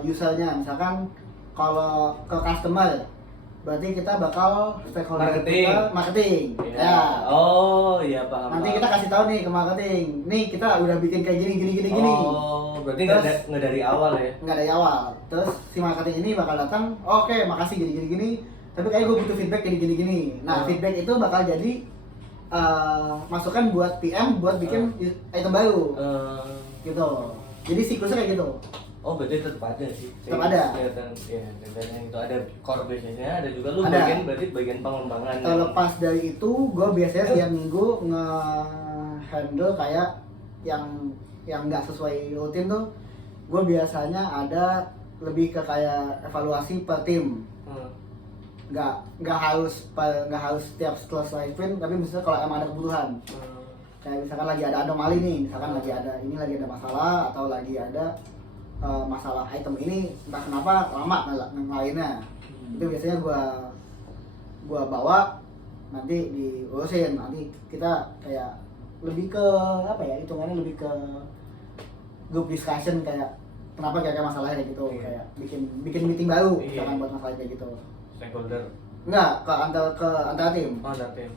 usernya. Misalkan kalau ke customer, berarti kita bakal stakeholder marketing. Ya. Oh iya paham. Nanti kita kasih tahu nih ke marketing, nih kita udah bikin kayak gini. Oh berarti nggak dari awal ya? Nggak dari awal. Terus si marketing ini bakal datang, oke, makasih gini. Tapi kayak gue butuh feedback gini. Nah feedback itu bakal jadi masukan buat PM buat bikin item baru. Gitu. Jadi siklusnya kayak gitu. Oh berarti tetap ada sih. Tetap ada. Kelihatan ya, itu ada core base-nya, ada juga lu Ada. bagian pengembangan. Terlepas dari itu, gue biasanya tiap minggu nge-handle kayak yang nggak sesuai rutin tuh. Gue biasanya ada lebih ke kayak evaluasi per tim. Nggak harus setiap selesai sprint, tapi misalnya kalau emang ada kebutuhan. Kayak misalkan lagi ada anomali nih, misalkan lagi ada masalah atau lagi ada masalah item ini entah kenapa lama ngelainnya. Itu biasanya gua bawa nanti diurusin, nanti kita kayak lebih ke apa ya, hitungannya lebih ke group discussion, kayak kenapa kayak masalahnya kayak gitu, kayak bikin meeting baru misalkan buat masalah kayak gitu. Stakeholder. Enggak, ke antara tim. Oh, ada tim.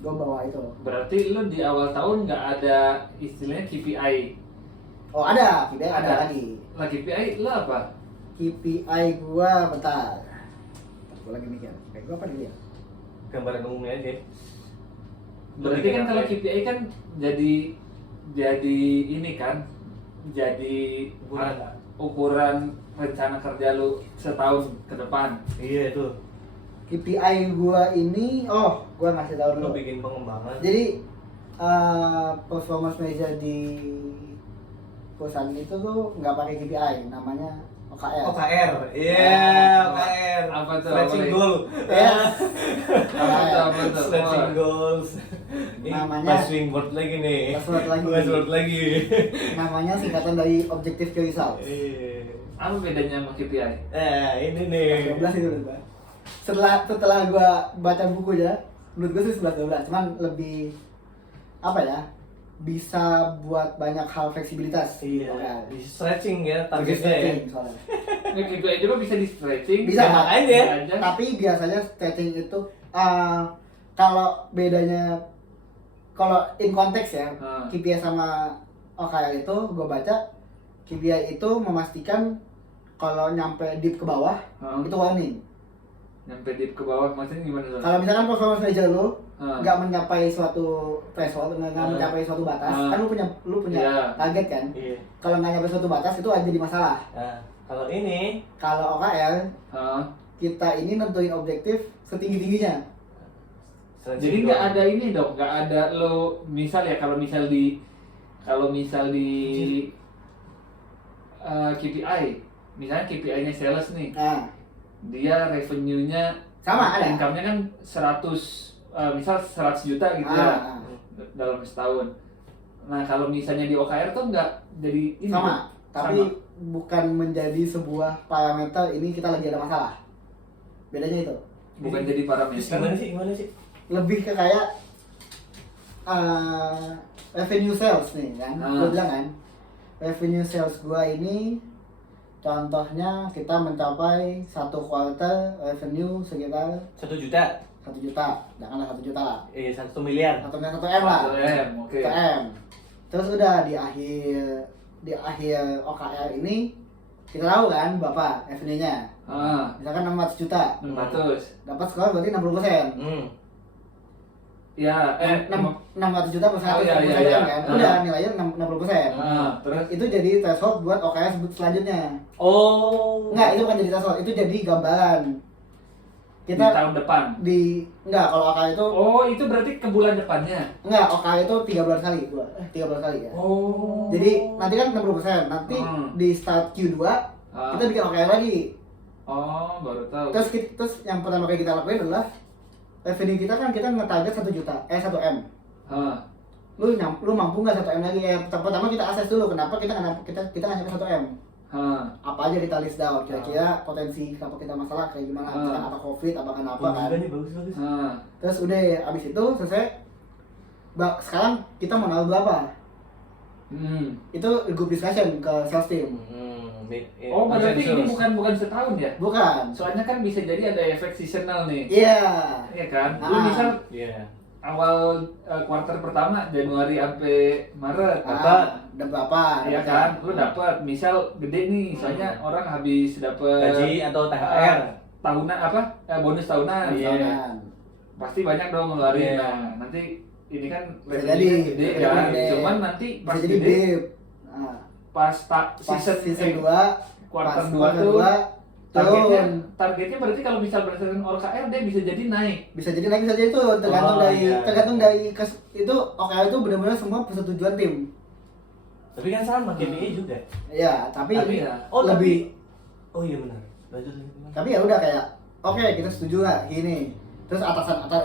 Gue bawa itu. Berarti lu di awal tahun nggak ada istilahnya KPI. Oh ada, KPI ada lagi. Lah KPI lu apa? KPI gua bentar. Gua lagi mikir. KPI gua apa nih ya? Gambaran umumnya aja. Berarti kan kalau KPI kan jadi ini kan, jadi ukuran rencana kerja lu setahun ke depan. Iya itu. KPI gua ini, gua ngasih tahu Lo dulu. bikin pengembangan. Jadi performance measure di perusahaan itu tuh nggak pakai KPI, namanya OKR. OKR. Iya, Ya. OKR. Apa tuh? Stretching Apa goal. Ya. Apa tuh? Stretching goals. Namanya- Buzzword word lagi nih. Buzzword lagi. Buzzword lagi. Namanya singkatan dari objective key results. Iya. Apa bedanya sama KPI? Ini nih. 12 itu udah. Setelah gua baca bukunya, menurut gua sih 11-12, cuman lebih apa ya? Bisa buat banyak hal fleksibilitas. Iya. OKR. Di stretching ya Target targetnya ya. stretching soalnya. KPI juga bisa di stretching. Bisa, makanya. aja. Tapi biasanya stretching itu kalau bedanya, kalau in konteks ya, KPI sama OKR itu gue baca, KPI itu memastikan kalau nyampe deep ke bawah itu warning. Nyampe deep ke bawah maksudnya gimana tuh? Kalau misalkan performance measure lu Ah. nggak mencapai suatu threshold, nggak mencapai suatu batas, kan lu punya Iya. target kan. Iya. Kalau nggak nyampe suatu batas itu aja jadi masalah. Nah, kalau ini Kalau OKR Ah. kita ini nentuin objektif setinggi tingginya. stretching Jadi goal. nggak ada ini dong, nggak ada lo misal ya kalau misal di KPI, misalnya KPI-nya sales nih, Nah, dia revenue-nya Sama, ada. income-nya kan 100 juta gitu ya dalam setahun. Nah kalau misalnya di OKR tuh nggak jadi ini sama, tapi sama. bukan menjadi sebuah parameter ini kita lagi ada masalah. Bedanya itu. Bukan jadi Terus parameter. gimana sih? Lebih ke kayak revenue sales nih kan. Gue bilang kan, revenue sales gua ini contohnya kita mencapai satu quarter revenue sekitar 1 juta. 1 juta, janganlah 1 juta lah. 1 miliar. 1 M lah. 1 M, oke. 1 M. Terus udah di akhir OKR ini kita tahu kan berapa revenue-nya. Misalkan 600 juta. 600. Dapat skor berarti 60%. Ya, 600 juta per 100 iya. kan? Udah nilainya 60%. Terus Itu jadi threshold buat OKR selanjutnya. Oh. Enggak, itu bukan jadi threshold, itu jadi gambaran. di tahun depan. Enggak, kalau OKR itu Oh, itu berarti ke bulan depannya. enggak, OKR itu 3 bulan sekali, 3 bulan sekali ya. Oh. Jadi nanti kan 60%, nanti di start Q2 kita bikin OKR lagi. Oh, baru tahu. Terus yang pertama kali kita lakuin adalah revenue kita kan kita nge-target 1 juta, 1 M. Lu mampu nggak 1 M lagi? Pertama kita assess dulu kenapa kita nggak nyampe 1 M. Apa aja kita list down, kira-kira potensi kenapa kita masalah kayak gimana, misalkan apa covid, apa kenapa kan. Bagus. Terus udah abis itu selesai. Sekarang kita mau naruh berapa? Itu group discussion ke sales team. Oh, berarti ini bukan setahun ya? Bukan. Soalnya kan bisa jadi ada efek seasonal nih. Iya. Iya kan? Lu misal Iya. awal kuartal pertama Januari sampai Maret Udah berapa? ya kan? Lu dapat misal gede nih, soalnya orang habis dapat Gaji atau THR. tahunan apa? Bonus tahunan. Iya. Pasti banyak dong ngeluarin. Iya. Nah, nanti ini kan Bisa revenue-nya jadi, gede bisa kan. jadi. Cuman nanti pas Bisa jadi gede dip. Nah, pas pas season 2 kuartal 2 kuartal tuh 2 targetnya berarti kalau misal berdasarkan OKR dia bisa jadi naik. bisa jadi naik, bisa jadi itu tergantung itu OKR itu benar-benar semua persetujuan tim. Tapi kan sama KPI juga. Ya, tapi ya. lebih Oh iya benar. Lanjut. tapi ya udah kayak oke, kita setuju nggak gini. Terus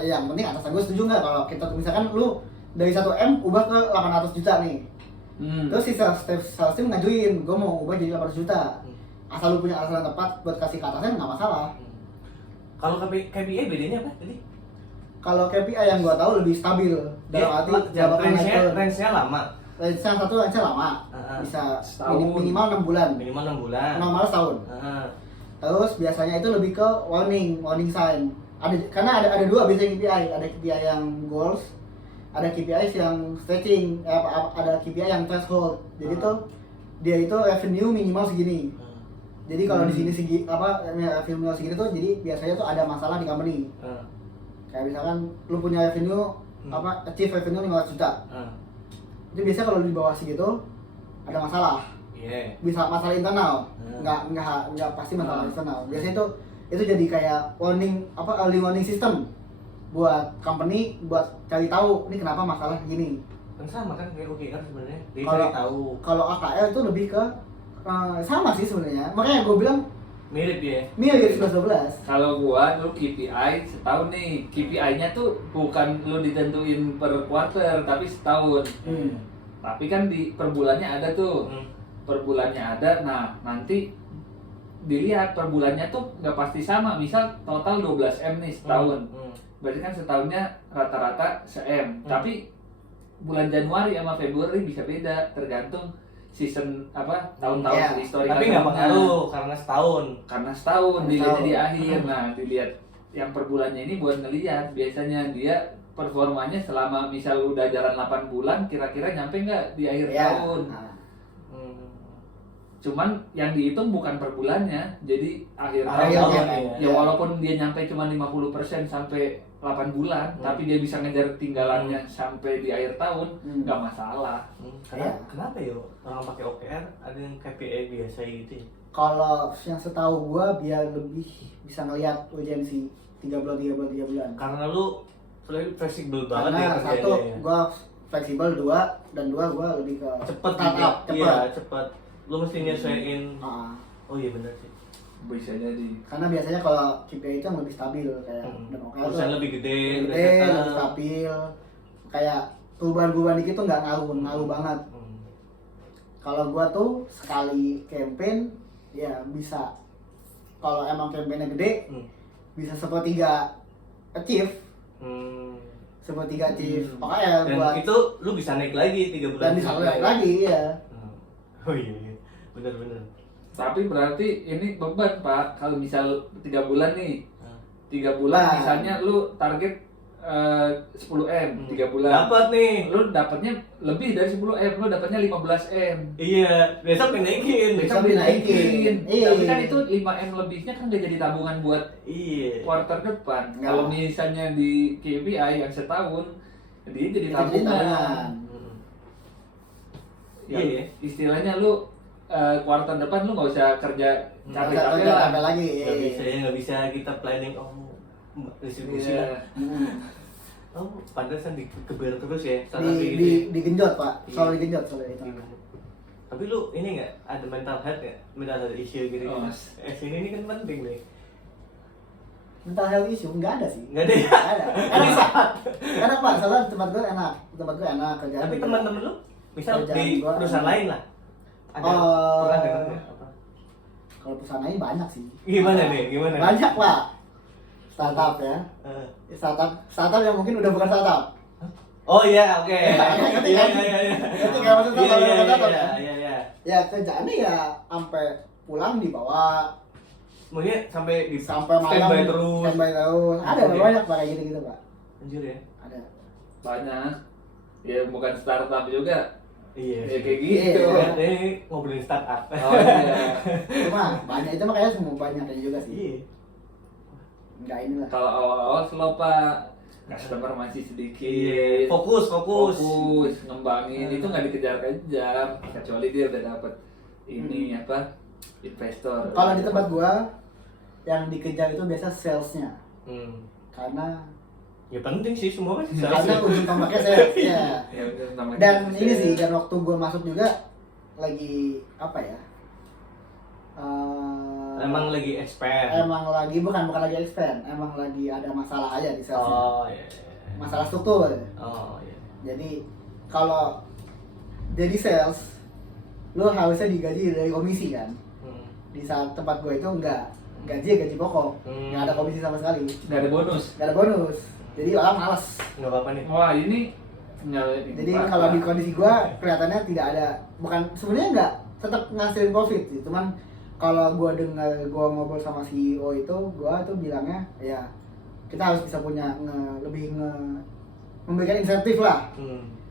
yang penting atasan gue setuju nggak kalau kita misalkan lu dari 1 M ubah ke 800 juta nih. Terus si salesnya ngajuin, gue mau ubah jadi 800 juta. Asal lu punya alasan tepat buat kasih ke atasnya nggak masalah. Kalau KPI bedanya apa tadi? Kalau KPI yang gue tahu lebih stabil, dalam arti jabatan naik turun. range-nya lama. Range-nya satu range-nya lama, bisa Setahun. minimal 6 bulan, Minimal 6 bulan. minimal setahun. Terus biasanya itu lebih ke warning sign. Karena ada dua biasanya KPI, ada KPI yang goals, ada KPI yang stretching, ada KPI yang threshold. Jadi tuh dia itu revenue minimal segini. Jadi kalau di sini revenue minimal segini tuh, jadi biasanya tuh ada masalah di company. Kayak misalkan lu punya revenue achieve revenue 500 juta. Itu biasanya kalau di bawah segitu ada masalah. Bisa masalah internal, nggak pasti masalah eksternal. Biasanya itu jadi kayak early warning system buat company buat cari tahu ini kenapa masalah gini. Kan sama kan kayak OKR sebenarnya. Dia Kalau cari tahu. Kalau AKR itu lebih ke sama sih sebenarnya. Makanya gue bilang Mirip dia. mirip 11-12. Kalau gua dulu KPI setahun nih, KPI-nya tuh bukan lu ditentuin per quarter tapi setahun. Tapi kan di per bulannya ada tuh. Per bulannya ada. Nah, nanti dilihat per bulannya tuh nggak pasti sama. Misal total 12M nih setahun. Berarti kan setahunnya rata-rata se-M. Tapi bulan Januari sama Februari bisa beda tergantung season tahun-tahun historical. Tapi nggak pengaruh karena setahun dilihat di akhir. Nah, dilihat yang per bulannya ini buat ngelihat biasanya dia performanya selama misal udah jalan 8 bulan kira-kira nyampe nggak di akhir tahun. Cuman yang dihitung bukan per bulannya, jadi akhir tahun. Ya walaupun dia nyampe cuma 50% sampai 8 bulan, tapi dia bisa ngejar tinggalannya sampai di akhir tahun, nggak masalah. Kenapa ya orang pakai OKR ada yang KPI biasa gitu ya? Kalau yang setahu gua biar lebih bisa ngelihat urgensi 3 bulan. Karena lu fleksibel banget Karena ya satu kerjanya ya. gua fleksibel, dua gua lebih ke Cepet startup, Iya, cepet. Lu mesti nyesuaiin. Oh iya benar sih. Bisa jadi. Karena biasanya kalau KPI itu yang lebih stabil kayak dan OKR tuh Perusahaan lebih gede, lebih stabil. Kayak perubahan dikit tuh nggak ngaruh banget. Kalau gua tuh sekali campaign ya bisa, kalau emang campaignnya gede bisa sepertiga achieve. Sepertiga achieve OKR Dan buat itu lu bisa naik lagi 3 bulan. dan bisa naik lagi ya. Oh iya, benar. Tapi berarti ini beban Pak, kalau misal 3 bulan nih, 3 bulan misalnya lu target 10M, 3 bulan. Dapat nih. Lu dapatnya lebih dari 10M, lu dapatnya 15M. Iya, besok dinaikin. Besok dinaikin. Tapi kan itu 5M lebihnya kan udah jadi tabungan buat quarter depan. Nggak. Kalau misalnya di KPI yang setahun, dia jadi tabungan. Iya. Istilahnya lu quarter depan lu nggak usah kerja capek-capek lah. lagi. Nggak bisa kita planning distribusi lah. Pantesan dikeber terus ya. Digenjot Pak, Iya. selalu digenjot soalnya itu. Tapi lu ini nggak ada mental health nggak? Mental health issue gitu. Ini kan penting nih. Mental health issue nggak ada sih. Nggak ada ya? Nggak ada. Enak Pak, soalnya tempat gue enak kerjaan. Tapi teman-teman lu misal Kerjaan di gua perusahaan lain lah. Ada pernah dengar nggak? Kalau perusahaan lain banyak sih. Gimana nih? Banyak Pak. Startup ya. Startup yang mungkin udah bukan startup. Oh iya, oke. Ngerti kan? Ngerti nggak maksud startup yang bukan startup ya? Iya. Ya kerjaannya ya sampai pulang dibawa, Mungkin sampai malam standby terus. Ada banyak Pak kayak gitu Pak. Anjir ya. Ada. Banyak. Ya bukan startup juga. Iya. Ya kayak gitu. Ini ngobrolin startup. Oh iya. Cuma banyak itu makanya semua banyak kayak juga sih. Iya. Enggak inilah. Kalau awal-awal slow Pak, customer masih sedikit. Fokus. Ngembangin itu nggak dikejar-kejar kecuali dia udah dapet ini investor. Kalau di tempat gua yang dikejar itu biasa salesnya. Karena Ya penting sih semua kan. karena ujung tombaknya sales ya. Ya, udah, namanya Dan sales. ini sih, dan waktu gua masuk juga lagi apa ya? Emang lagi expand. Emang lagi bukan lagi expand, emang lagi ada masalah aja di salesnya. Oh iya. Masalah struktur. Oh iya. Jadi kalau jadi sales, lu harusnya digaji dari komisi kan. Hmm. Di saat tempat gue itu enggak, gaji pokok, nggak ada komisi sama sekali, Nggak ada bonus. nggak ada bonus. Jadi orang males. Nggak apa-apa nih. Wah ini nggak. Jadi kalau di kondisi gue kelihatannya tidak ada, bukan sebenarnya nggak, tetap ngasilin profit sih. Cuman kalau gue dengar gue ngobrol sama CEO itu, gue tuh bilangnya ya kita harus bisa punya memberikan insentif lah.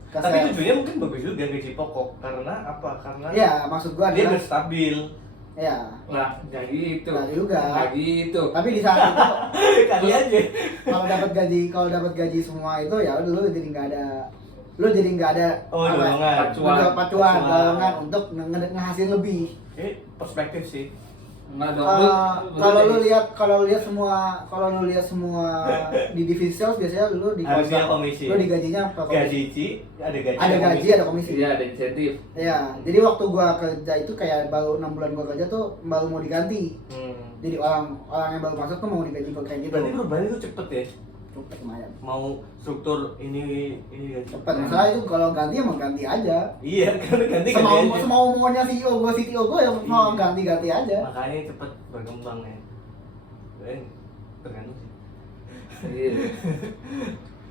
Ke Tapi sales. tujuannya mungkin bagus juga gaji pokok karena apa? Karena Ya maksud gue dia adalah udah stabil. ya. lah nggak gitu. Nggak juga. Nggak gitu. Tapi di saat itu Kali aja. kalau dapat gaji semua itu ya udah, lu jadi nggak ada Oh, apa ya, dorongan. pacuan dorongan untuk ngehasilin lebih. Perspektif sih. Nggak dong. Kalau lu lihat semua di divisi sales biasanya lu di Harusnya komisi. lu digajinya per komisi. Ada gaji. Ada gaji, ada komisi. Iya ada insentif. Ya, jadi waktu gua kerja itu kayak baru 6 bulan gua kerja tuh baru mau diganti. Jadi orang yang baru masuk tuh mau digaji kayak gitu. Berarti perubahan itu cepet ya? Cepet lumayan. Mau struktur ini gaji. Cepet. Masalah itu kalau ganti emang ganti aja. Iya, kan ganti Semau maunya CTO gua yang mau ganti aja. Makanya cepet berkembang ya. Tergantung sih. Iya.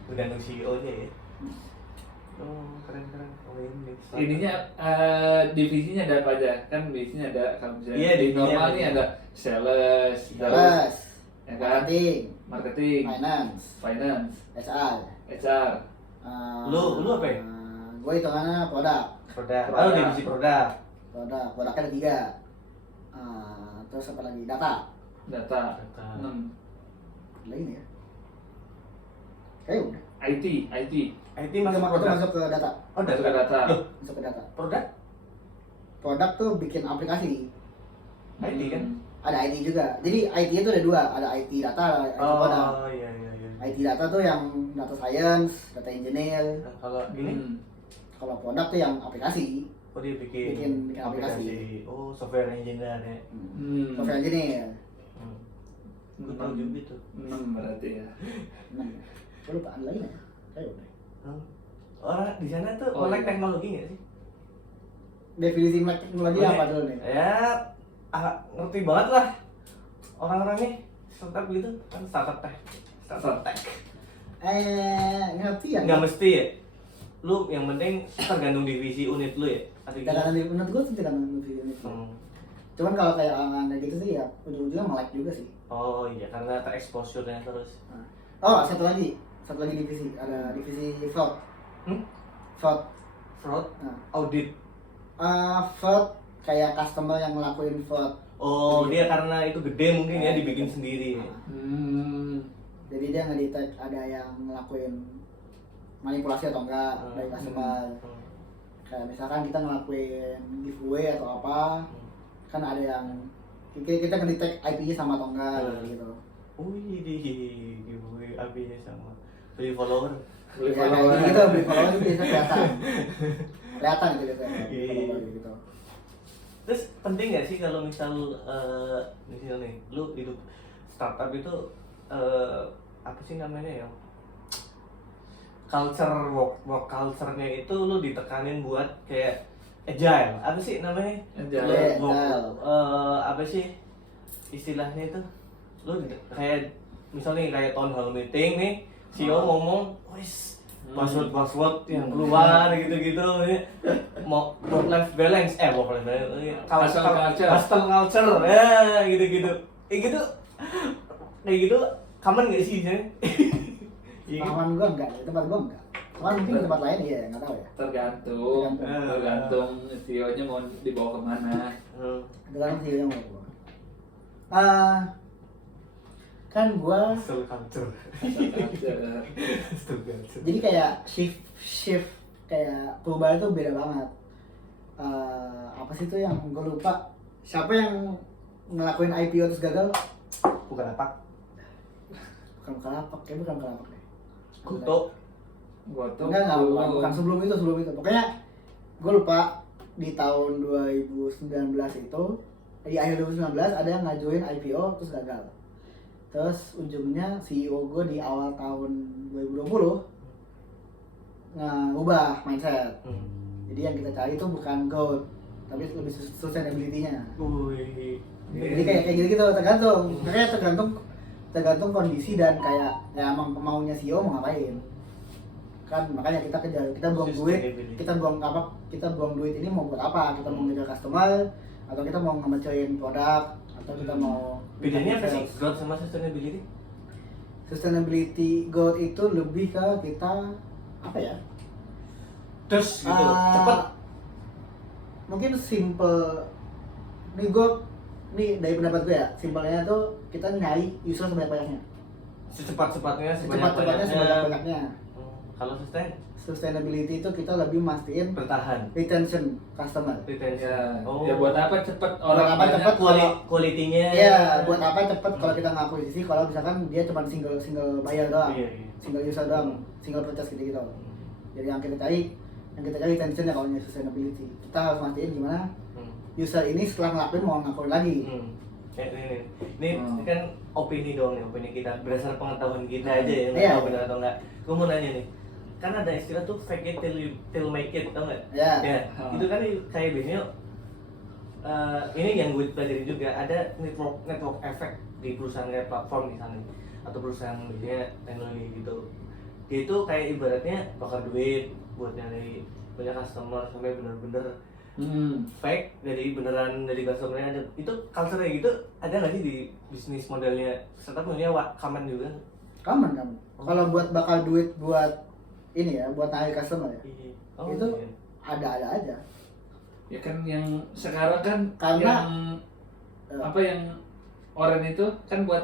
Tergantung CEO-nya ya. Oh, keren. Oh, ini. Ininya divisinya ada apa aja? Kan divisinya ada kalau misalnya Iya, di divisinya normal ada. nih ada sales, Sales, ya kan? marketing, Marketing, finance, finance, HR. HR. Lu apa ya? Gue hitungannya produk. Produk. Oh, divisi produk. Produknya ada 3. Terus apa lagi? Data. Data. Data. 6. Lagi nih ya. Kayak udah. IT. IT Itu masuk produk. masuk ke data. Oh, Masuk ke data. Loh, Masuk ke data. produk Produk tuh bikin aplikasi. IT kan? Ada IT juga. Jadi IT itu ada 2, ada IT data, ada IT produk. Oh, iya. IT data tuh yang data science, data engineer. Nah, kalau gini, Kalau produk tuh yang aplikasi, oh dia bikin aplikasi. Oh, software engineer ya. software engineer. Gue tahu juga tuh. 6 berarti ya. Gue lupa ada lagi nggak ya? Kayak udah. Orang di sana tuh Oh, melek iya. teknologi nggak sih? Definisi melek teknologi Melek. apa dulu nih? Ya, ngerti banget lah orang-orangnya startup gitu kan startup tech. Ngerti ya? Nggak mesti ya. Lu yang penting tergantung divisi unit lu ya. Atau gimana? Kadang-kadang menurut gue tuh tidak mengerti ini. Cuman kalau kayak orang gitu sih ya ujung-ujungnya melek juga sih. Oh iya, karena tereksposurnya terus. Oh, satu lagi divisi, ada divisi fraud. Fraud. Fraud, Nah, audit. fraud kayak customer yang ngelakuin fraud. Oh, dia karena itu gede mungkin ya dibikin sendiri. Jadi dia ngedetect ada yang ngelakuin manipulasi atau enggak dari customer. Kayak misalkan kita ngelakuin giveaway atau apa, kan ada yang kita ngedetect IP-nya sama atau enggak gitu. Wih, giveaway AB-nya sama. Beli follower. Beli Ya, kayak follower. gitu, beli follower itu biasanya kelihatan gitu biasanya. Iya. Follower gitu. Terus penting nggak sih kalau misal nih, lu hidup startup itu apa sih namanya ya? Culture work culture-nya itu lu ditekanin buat kayak agile. Apa sih namanya? Agile. Lu apa sih istilahnya itu? Lu kayak misalnya kayak town hall meeting nih, CEO ngomong, "Wis, password yang keluar gitu-gitu mau work life balance work life balance hustle culture ya gitu-gitu kayak gitu common nggak sih Jen? Pengalaman gua enggak, di tempat gua enggak. Cuman mungkin di tempat lain ya, enggak tahu ya. Tergantung CEO-nya mau dibawa kemana. Tergantung sih yang mau gua. Kan gua hustle culture jadi kayak shift kayak perubahan tuh beda banget. Apa sih tuh yang gue lupa, siapa yang ngelakuin IPO terus gagal? bukan apa Bukan Bukalapak deh. Goto Enggak, bukan sebelum itu. Pokoknya gue lupa di tahun 2019 itu, di akhir 2019 ada yang ngajuin IPO terus gagal. Terus ujungnya CEO gue di awal tahun 2020 ngubah mindset. Jadi yang kita cari itu bukan growth, tapi lebih sustainability-nya. Wih. Jadi kayak gitu tergantung. Makanya tergantung kondisi dan kayak ya emang maunya CEO mau ngapain. Kan makanya kita kejar, kita buang duit, kita buang duit ini mau buat apa? Kita mau ngejar customer atau kita mau nge-mature-in produk atau kita mau bedanya apa sih growth sama sustainability? Sustainability growth itu lebih ke kita apa ya? Terus gitu, cepet. Mungkin simple. Nih dari pendapat gue ya, simpelnya tuh kita nyari user sebanyak-banyaknya. Secepat-cepatnya, Sebanyak-banyaknya. Kalau Sustainability itu kita lebih mastiin bertahan. retention customer. Retention. Ya buat apa cepet Buat orang apa banyak? cepet Quality-nya. Iya, buat apa cepet kalau kita ngakuisisi kalau misalkan dia cuma single buyer doang. Iya. Single user doang, single purchase gitu. Jadi yang kita cari retention ya kalau sustainability. Kita harus mastiin gimana user ini setelah ngelakuin mau ngakuin lagi. Ini kan opini doang nih, opini kita berdasar pengetahuan kita aja ya, nggak Iya. tahu benar atau enggak. Gue mau nanya nih, kan ada istilah tuh fake it till make it, tau nggak? Iya. Ya, itu kan kayak biasanya ini yang gue pelajari juga, ada network effect di perusahaan kayak platform misalnya atau perusahaan biasanya teknologi gitu. Dia itu kayak ibaratnya bakar duit buat nyari banyak customer sampai bener-bener fake dari beneran dari customernya ada. Itu culture kayak gitu ada nggak sih di bisnis modelnya startup punya common juga? Common. Kalau buat bakal duit buat ini ya, buat narik customer ya. Oh, itu iya. ada aja. Ya kan yang sekarang kan Karena- yang apa yang Oren itu kan buat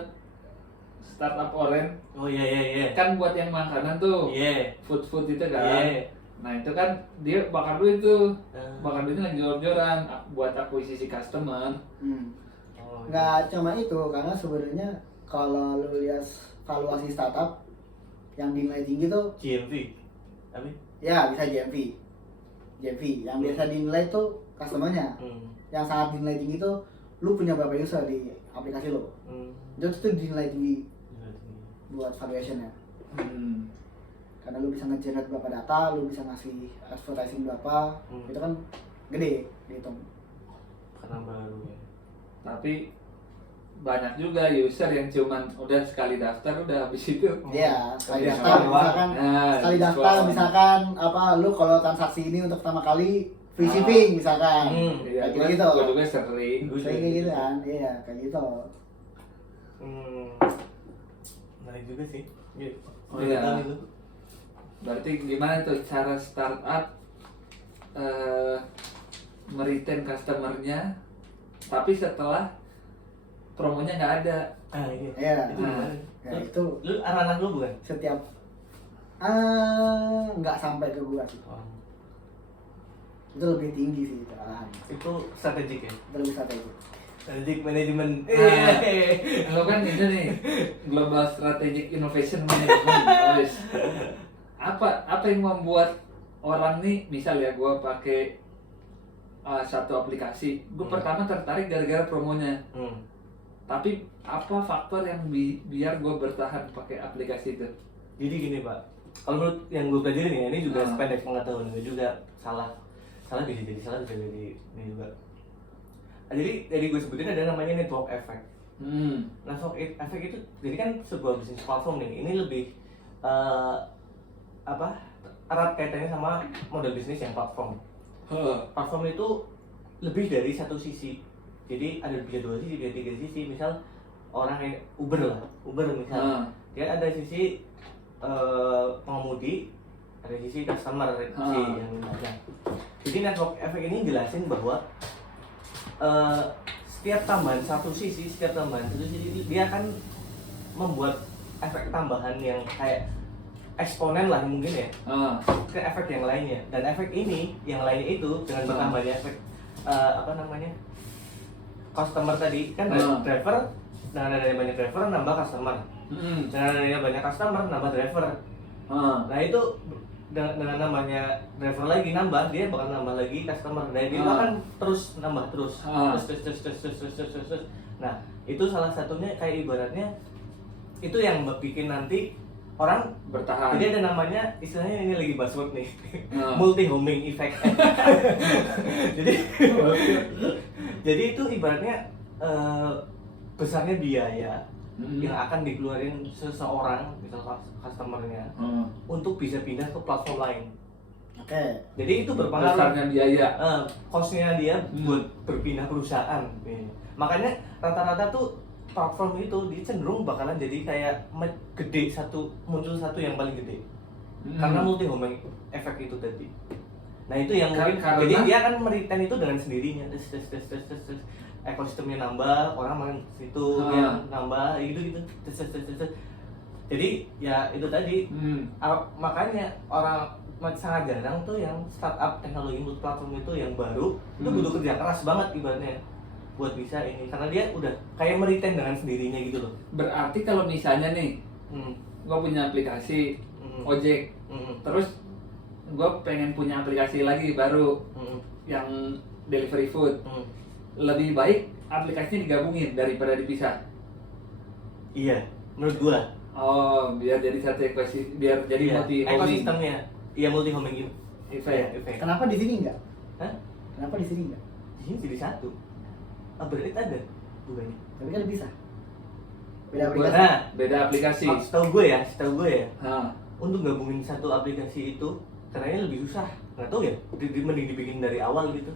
startup Oren Oh iya. kan buat yang makanan tuh Iya. food itu kan. Iya. Nah itu kan dia bakar duit tuh, Ah. bakar duitnya lagi jor-joran buat akuisisi customer. Oh, iya. Nggak cuma itu, karena sebenarnya kalau lu lihat valuasi startup yang dinilai tinggi tuh GMV. Tapi ya bisa GMV. Yang biasa dinilai tuh customernya. Yang sangat dinilai tinggi tuh lu punya berapa user di aplikasi lo. Itu tuh dinilai tinggi buat valuationnya. Karena lu bisa nge-generate berapa data, lu bisa ngasih advertising berapa, itu kan gede dihitung. karena baru ya. Tapi banyak juga user yang cuman udah sekali daftar udah habis itu. Iya, sekali Diskon daftar doang. misalkan, Nah, sekali diskon. daftar misalkan apa, lu kalau transaksi ini untuk pertama kali free shipping misalkan, Iya, kayak gitu. gue juga sering. Kayak gitu kan, iya kayak gitu. Menarik juga sih. Gitu. Oh, iya. Berarti gimana tuh cara startup meretain customernya, tapi setelah promonya nggak ada. Iya. Iya. Itu gimana? Ya itu Lu anak lu bukan? setiap nggak sampai ke gua sih. Itu lebih tinggi sih itu arahan. Itu strategik ya. Itu lebih strategi. Strategic manajemen. Lo kan ini nih Global Strategic Innovation Management. Guys. Apa yang membuat orang nih, misal ya gue pakai satu aplikasi, gue pertama tertarik gara-gara promonya. Tapi apa faktor yang biar gue bertahan pakai aplikasi itu? Jadi gini Pak, kalau menurut yang gue pelajarin ya, ini juga sependek pengetahuan gue juga salah bisa jadi ini juga. Jadi gue sebutin ada namanya network effect. Network effect itu jadi kan sebuah bisnis platform nih, ini lebih erat kaitannya sama model bisnis yang platform. Platform itu lebih dari satu sisi. Jadi ada bisa dua sisi, bisa tiga sisi. Misal orang kayak Uber misal, dia ada sisi pengemudi, ada sisi customer, sisi yang ada. Jadi network effect ini jelasin bahwa setiap tambahan satu sisi dia akan membuat efek tambahan yang kayak eksponen lah mungkin ya, ke efek yang lainnya. Dan efek ini yang lainnya itu dengan bertambahnya efek customer tadi kan driver, dengan adanya banyak driver nambah customer, dengan adanya banyak customer nambah driver. Nah itu dengan namanya driver lagi nambah, dia bakal nambah lagi customer. Nah itu akan terus nambah terus. Nah itu salah satunya kayak ibaratnya itu yang bikin nanti orang bertahan. jadi ada namanya, istilahnya ini lagi buzzword nih, Nah. multi homing effect. jadi jadi itu ibaratnya besarnya biaya yang akan dikeluarin seseorang, misal customernya, untuk bisa pindah ke platform lain. Oke. Jadi itu berpengaruh. Besarnya biaya. Cost-nya dia buat berpindah perusahaan. Makanya rata-rata tuh platform itu dia cenderung bakalan jadi kayak muncul satu yang paling gede. Karena multi homing efek itu tadi. Nah itu yang mungkin, jadi dia akan meretain itu dengan sendirinya. Ekosistemnya nambah, orang main situ yang nambah gitu. Jadi ya itu tadi. Makanya orang sangat jarang tuh yang startup teknologi multiplatform itu yang baru itu butuh kerja keras banget ibaratnya buat bisa ini, karena dia udah kayak meretain dengan sendirinya gitu loh. Berarti kalau misalnya nih gue punya aplikasi ojek, terus gue pengen punya aplikasi lagi baru yang delivery food, lebih baik aplikasinya digabungin daripada dipisah. Iya, menurut gua. Oh, biar jadi satu ekosistem, biar jadi multi homing. Ekosistemnya, iya multi homing Effect. Kenapa di sini enggak? Hah? Kenapa di sini enggak? Di sini jadi satu. Berarti ada bukannya? Tapi kan bisa. Beda aplikasi. Nah, Beda aplikasi. setahu gue ya, Nah, untuk gabungin satu aplikasi itu caranya lebih susah. Nggak tahu ya, mending dibikin dari awal gitu.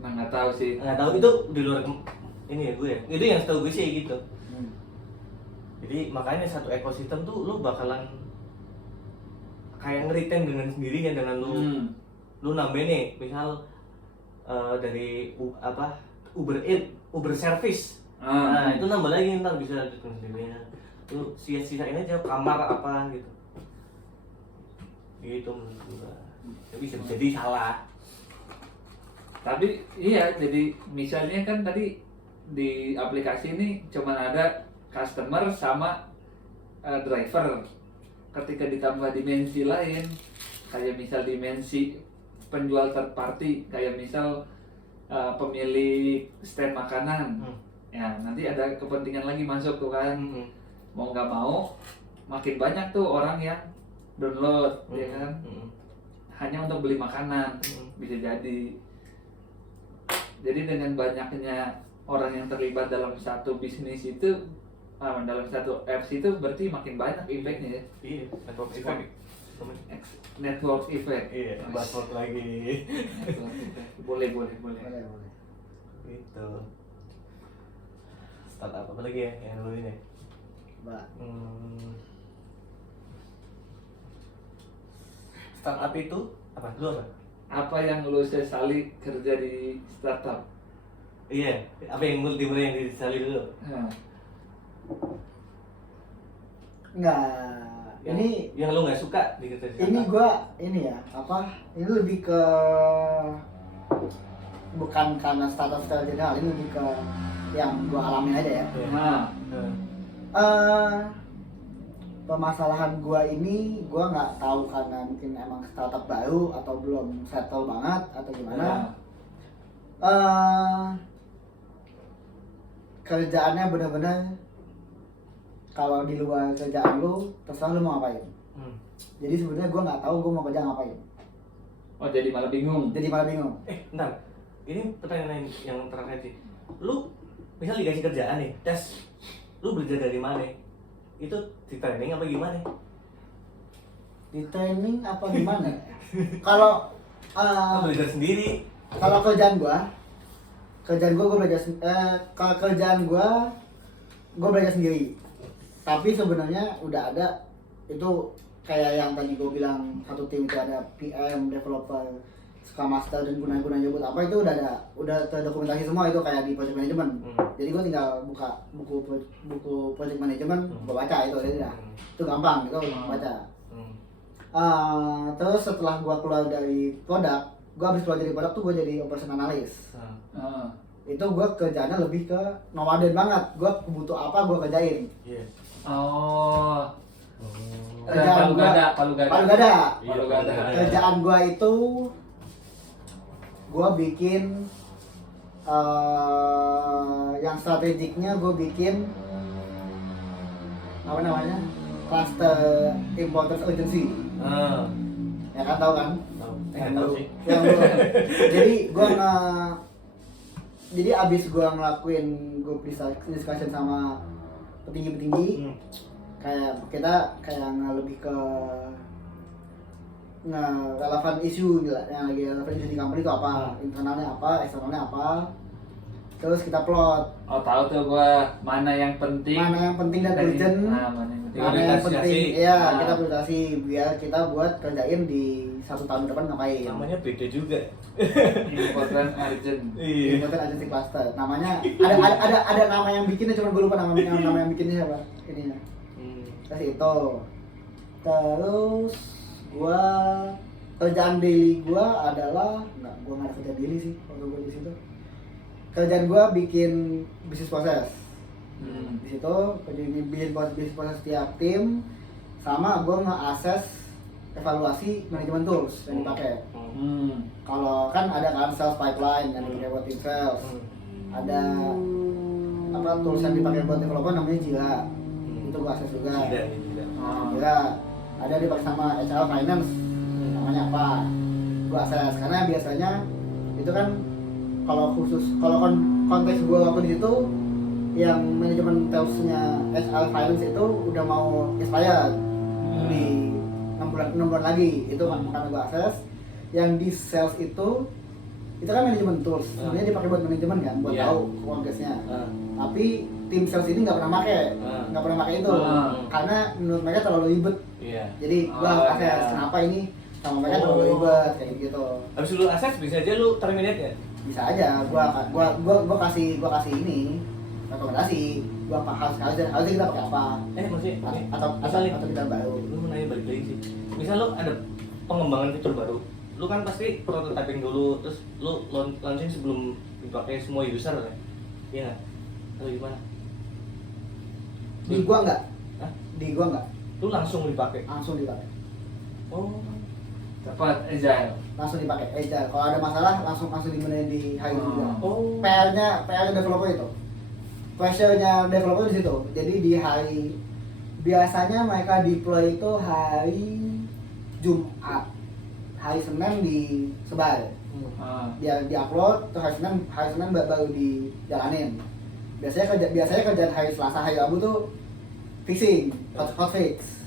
nah nggak tahu sih. Nggak tahu, itu di luar ini ya gue ya. Itu yang setahu gue sih gitu. Jadi makanya satu ekosistem tuh lu bakalan kayak ngeretain dengan sendirinya dengan lu nambah nih, misal dari Uber Eats, Uber Service. Nah, itu nambah lagi ntar bisa dengan sendirinya. Lu sisain aja kamar apa gitu. Gitu menurut gua. Ya bisa jadi salah. Tapi iya, jadi misalnya kan tadi di aplikasi ini cuma ada customer sama driver. Ketika ditambah dimensi lain, kayak misal dimensi penjual third party, kayak misal pemilik stand makanan, ya nanti ada kepentingan lagi masuk tuh kan. Mau nggak mau, makin banyak tuh orang yang download, ya kan, hanya untuk beli makanan, bisa jadi. Jadi dengan banyaknya orang yang terlibat dalam satu bisnis itu, dalam satu apps itu berarti makin banyak impactnya ya. Iya, network effect. Network effect. Iya, buzzword lagi. Boleh. Gitu. Startup apa lagi ya yang dulu ini? Mbak. Startup itu apa? Dulu apa? Apa yang lu sesali kerja di startup? Iya, apa yang multiple yang disesali dulu? Enggak. Ini yang lu nggak suka di kerja startup. ini gua ini ya, ini lebih ke bukan karena startup secara general, ini lebih ke yang gua alamin aja ya. Permasalahan gua ini gua nggak tahu karena mungkin emang startup baru atau belum settle banget atau gimana. Kerjaannya bener-bener kalau di luar kerjaan lu terserah lu mau ngapain. Jadi sebenarnya gua nggak tahu gua mau kerja ngapain. Oh, jadi malah bingung. Bentar, ini pertanyaan yang terakhir sih. Lu misal dikasih kerjaan nih, tes, lu belajar dari mana? Itu di training apa gimana? Di training apa gimana? Kalau Lu belajar sendiri. kalau kerjaan gua belajar kalau kerjaan gua belajar sendiri. Tapi sebenarnya udah ada itu kayak yang tadi gua bilang, satu tim itu ada PM, developer, Scrum Master dan guna-gunanya buat apa, itu udah terdokumentasi semua itu kayak di project management. Jadi gua tinggal buka buku project management, gua baca itu udah. Itu gampang, itu baca. Terus setelah gua keluar dari produk, gua habis keluar dari produk tuh gua jadi operation analyst. Itu gua kerjanya lebih ke nomaden banget. Gua butuh apa gua kerjain. Oh. Kerjaan Palu gada. Kerjaan gua itu gua bikin yang strategiknya gua bikin apa namanya? cluster importance urgency. Ya kan, tahu kan? Tahu. Yang Tahu lu- sih. yang lu- jadi abis gua ngelakuin group discussion sama petinggi-petinggi, kayak kita kayak lebih ke relevan isu gitu lah, yang lagi relevan isu di company itu apa, internalnya apa, eksternalnya apa, terus kita plot Oh tahu tuh gua mana yang penting. mana yang penting dan urgent, Mana yang penting. mana yang Prioritasi. penting, ya Ah. kita prioritasi biar kita buat kerjain di 1 tahun depan ngapain. Namanya beda juga. Important urgent. Iya. Important agency cluster. Namanya ada nama yang bikinnya, cuma gue lupa nama yang bikinnya siapa ininya. Terus itu. Terus gua kerjaan daily gua adalah gua nggak ada kerjaan daily sih waktu gua di situ. Kerjaan gua bikin bisnis proses. Di situ bikin bisnis proses setiap tim, sama gua nge-assess evaluasi manajemen tools yang dipakai. Kalau kan ada kan sales pipeline yang dipakai buat tim sales, ada apa tools yang dipakai buat developer namanya Jira, itu gua akses juga. Jira ada dipakai sama HR finance, namanya apa, gua akses karena biasanya itu kan kalau konteks gua waktu di situ yang manajemen toolsnya HR finance itu udah mau expired di 6 bulan lagi, itu karena gua akses. Yang di sales itu kan manajemen tools, sebenarnya dipakai buat manajemen kan, buat tahu progresnya. Tapi tim sales ini nggak pernah pakai itu, karena menurut mereka terlalu ribet. Jadi gua akses kenapa ini sama mereka terlalu ribet kayak gitu. Habis lu akses bisa aja lu terminate ya? Bisa aja, gua kasih ini rekomendasi, gua harusnya kita pakai apa, Maksudnya atau kita baru. lu mau nanya balik lagi sih. Misal lu ada pengembangan fitur baru, lu kan pasti prototyping dulu, terus lu launching sebelum dipakai semua user kan? Iya nggak? Atau gimana? Di gua enggak, Hah? di gua enggak Lu langsung dipakai? langsung dipakai. Oh. Cepat agile. Langsung dipakai agile. Kalau ada masalah langsung dibenerin di hire juga. Oh. PR-nya developer itu. Pressure-nya developer di situ. Jadi di hari biasanya mereka deploy itu hari Jumat. Hari Senin disebar. Dia di-upload, terus hari Senin baru dijalanin. Biasanya kerjaan hari Selasa, hari Rabu tuh fixing, hotfix.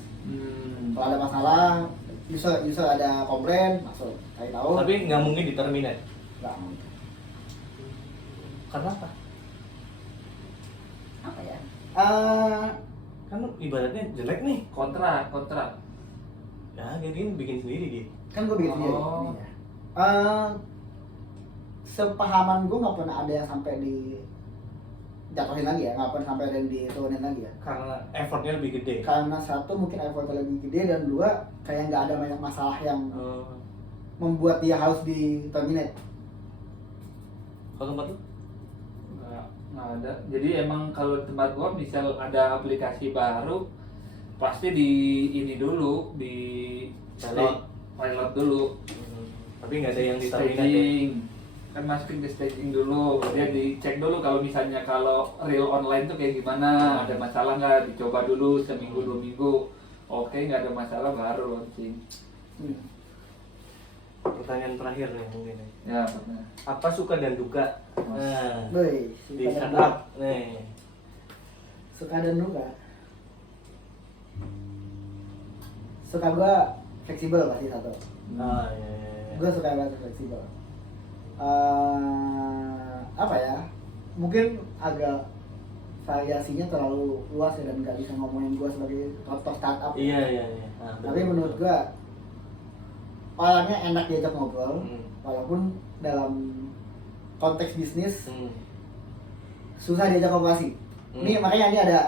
Kalau ada masalah, user ada komplain, masuk cari tahu. Tapi nggak mungkin di terminate. Nggak mungkin. Karena apa? Apa ya? Kan ibaratnya jelek nih. Kontrak. Ya, jadi bikin sendiri dia. Kan gue bikin sendiri. Oh. Ininya. Sepahaman gue nggak pernah ada yang sampai di jatuhin lagi ya, nggak pernah sampai ada yang diturunin lagi ya. Karena effortnya lebih gede. Karena satu mungkin effortnya lebih gede, dan dua kayak nggak ada banyak masalah yang membuat dia harus di terminate. Kalau tempat lu? Nggak ada. Jadi emang kalau di tempat gua misal ada aplikasi baru pasti di ini dulu, di pilot dulu. Tapi nggak ada yang di terminate ya? Staging. Kan masukin ke staging dulu, dia dicek dulu kalau misalnya kalau real online tuh kayak gimana, ada masalah nggak, dicoba dulu seminggu 2 minggu, oke nggak ada masalah baru launching. Pertanyaan terakhir nih mungkin. Ya benar. Apa suka dan duka? Nah, Boy, di startup nih. suka dan duka. Suka gue fleksibel pasti satu. Iya. Gue suka banget fleksibel. Apa ya? Mungkin agak variasinya terlalu luas ya, dan nggak bisa ngomongin gue sebagai contoh startup. Iya. Tapi menurut gue orangnya enak diajak ngobrol, walaupun dalam konteks bisnis susah diajak kooperasi. Ini makanya ini ada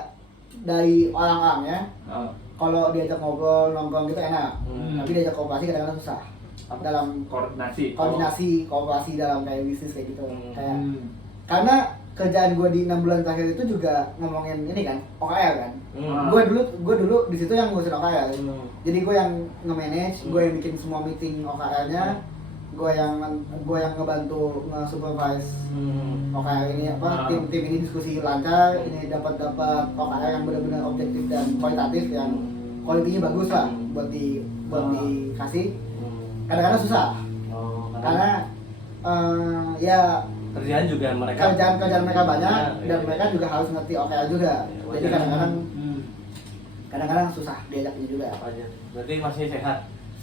dari orang-orangnya. Kalau diajak ngobrol nongkrong gitu enak, tapi diajak kooperasi kadang-kadang susah. Dalam Koordinasi kooperasi dalam kayak bisnis kayak gitu. Kayak karena kerjaan gue di 6 bulan terakhir itu juga ngomongin ini kan, OKR kan. Gue dulu di situ yang ngurusin OKR. Jadi gue yang nge-manage, gue yang bikin semua meeting OKR-nya, gue yang ngebantu nge-supervise OKR ini apa, tim ini diskusi lancar, ini dapat OKR yang benar-benar objektif dan kualitatif, yang kualitinya bagus lah buat dikasih. Kadang-kadang susah Oh, karena ya kerjaan juga mereka kerjaan mereka banyak Iya, dan iya. mereka juga harus ngerti OKR juga. Iya, Jadi wajar. kadang-kadang susah diajaknya juga. apa aja. Berarti masih sehat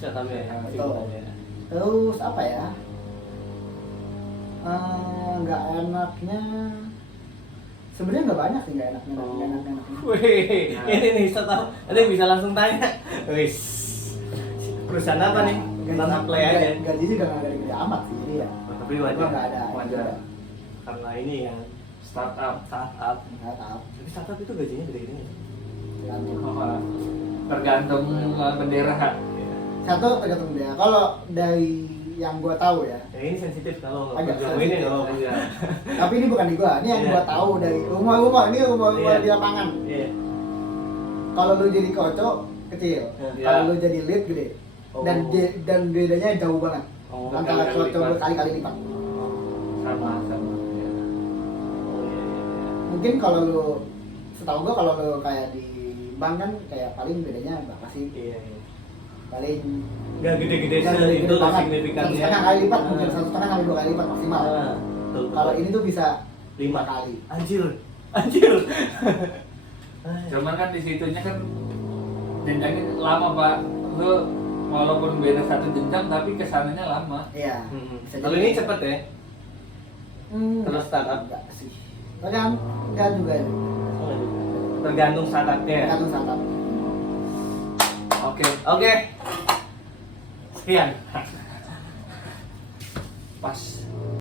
kami ya. Betul. Terus apa ya? Nggak enaknya sebenarnya nggak banyak sih nggak enaknya. Wih, ini nih tahu. Nanti bisa langsung tanya. Wis. Perusahaan apa nih? Startup play aja. Gaji juga nggak ada gede amat sih jadi ya. Tapi wajar. Nggak ada. Wajar. Karena ini yang Startup. Nggak tahu. Tapi startup itu gajinya gede-gede. Tergantung bendera. Satu tergantung dia. Kalau dari yang gua tahu ya, Ya ini sensitif kalau Agak kerja ini sensitif. kalau Iya. tapi ini bukan di gua, ini yang Iya. gua tahu dari rumah-rumah, ini rumah-rumah Iya. di lapangan. Iya. Kalau lu jadi kocok kecil, Iya. kalau lu jadi lead gede. Dan Oh. dan bedanya jauh banget Oh, antara berkali-kali kocok lipat. berkali-kali lipat. Sama. Ya. Oh, iya, iya, iya. Mungkin kalau lu setahu gua kalau lu kayak di bank kan kayak paling bedanya berapa sih? Iya, iya. Paling Nggak gede-gede nggak itu gede-gede lah banget. signifikannya. 1,5 kali lipat, mungkin Ah. 1,5 kali 2 kali lipat maksimal. Ah, betul, Kalau betul. ini tuh bisa 5 kali. Anjir. Anjir. Cuman kan di situnya kan jenjangnya lama Pak. Lu walaupun beda satu jenjang tapi kesananya lama. Iya. Hmm. Bisa Kalau jadi. ini cepet ya. Kalau startup? enggak sih. Enggak juga. Tergantung startupnya. Tergantung startup. Oke. Oke. Sekian. Pas.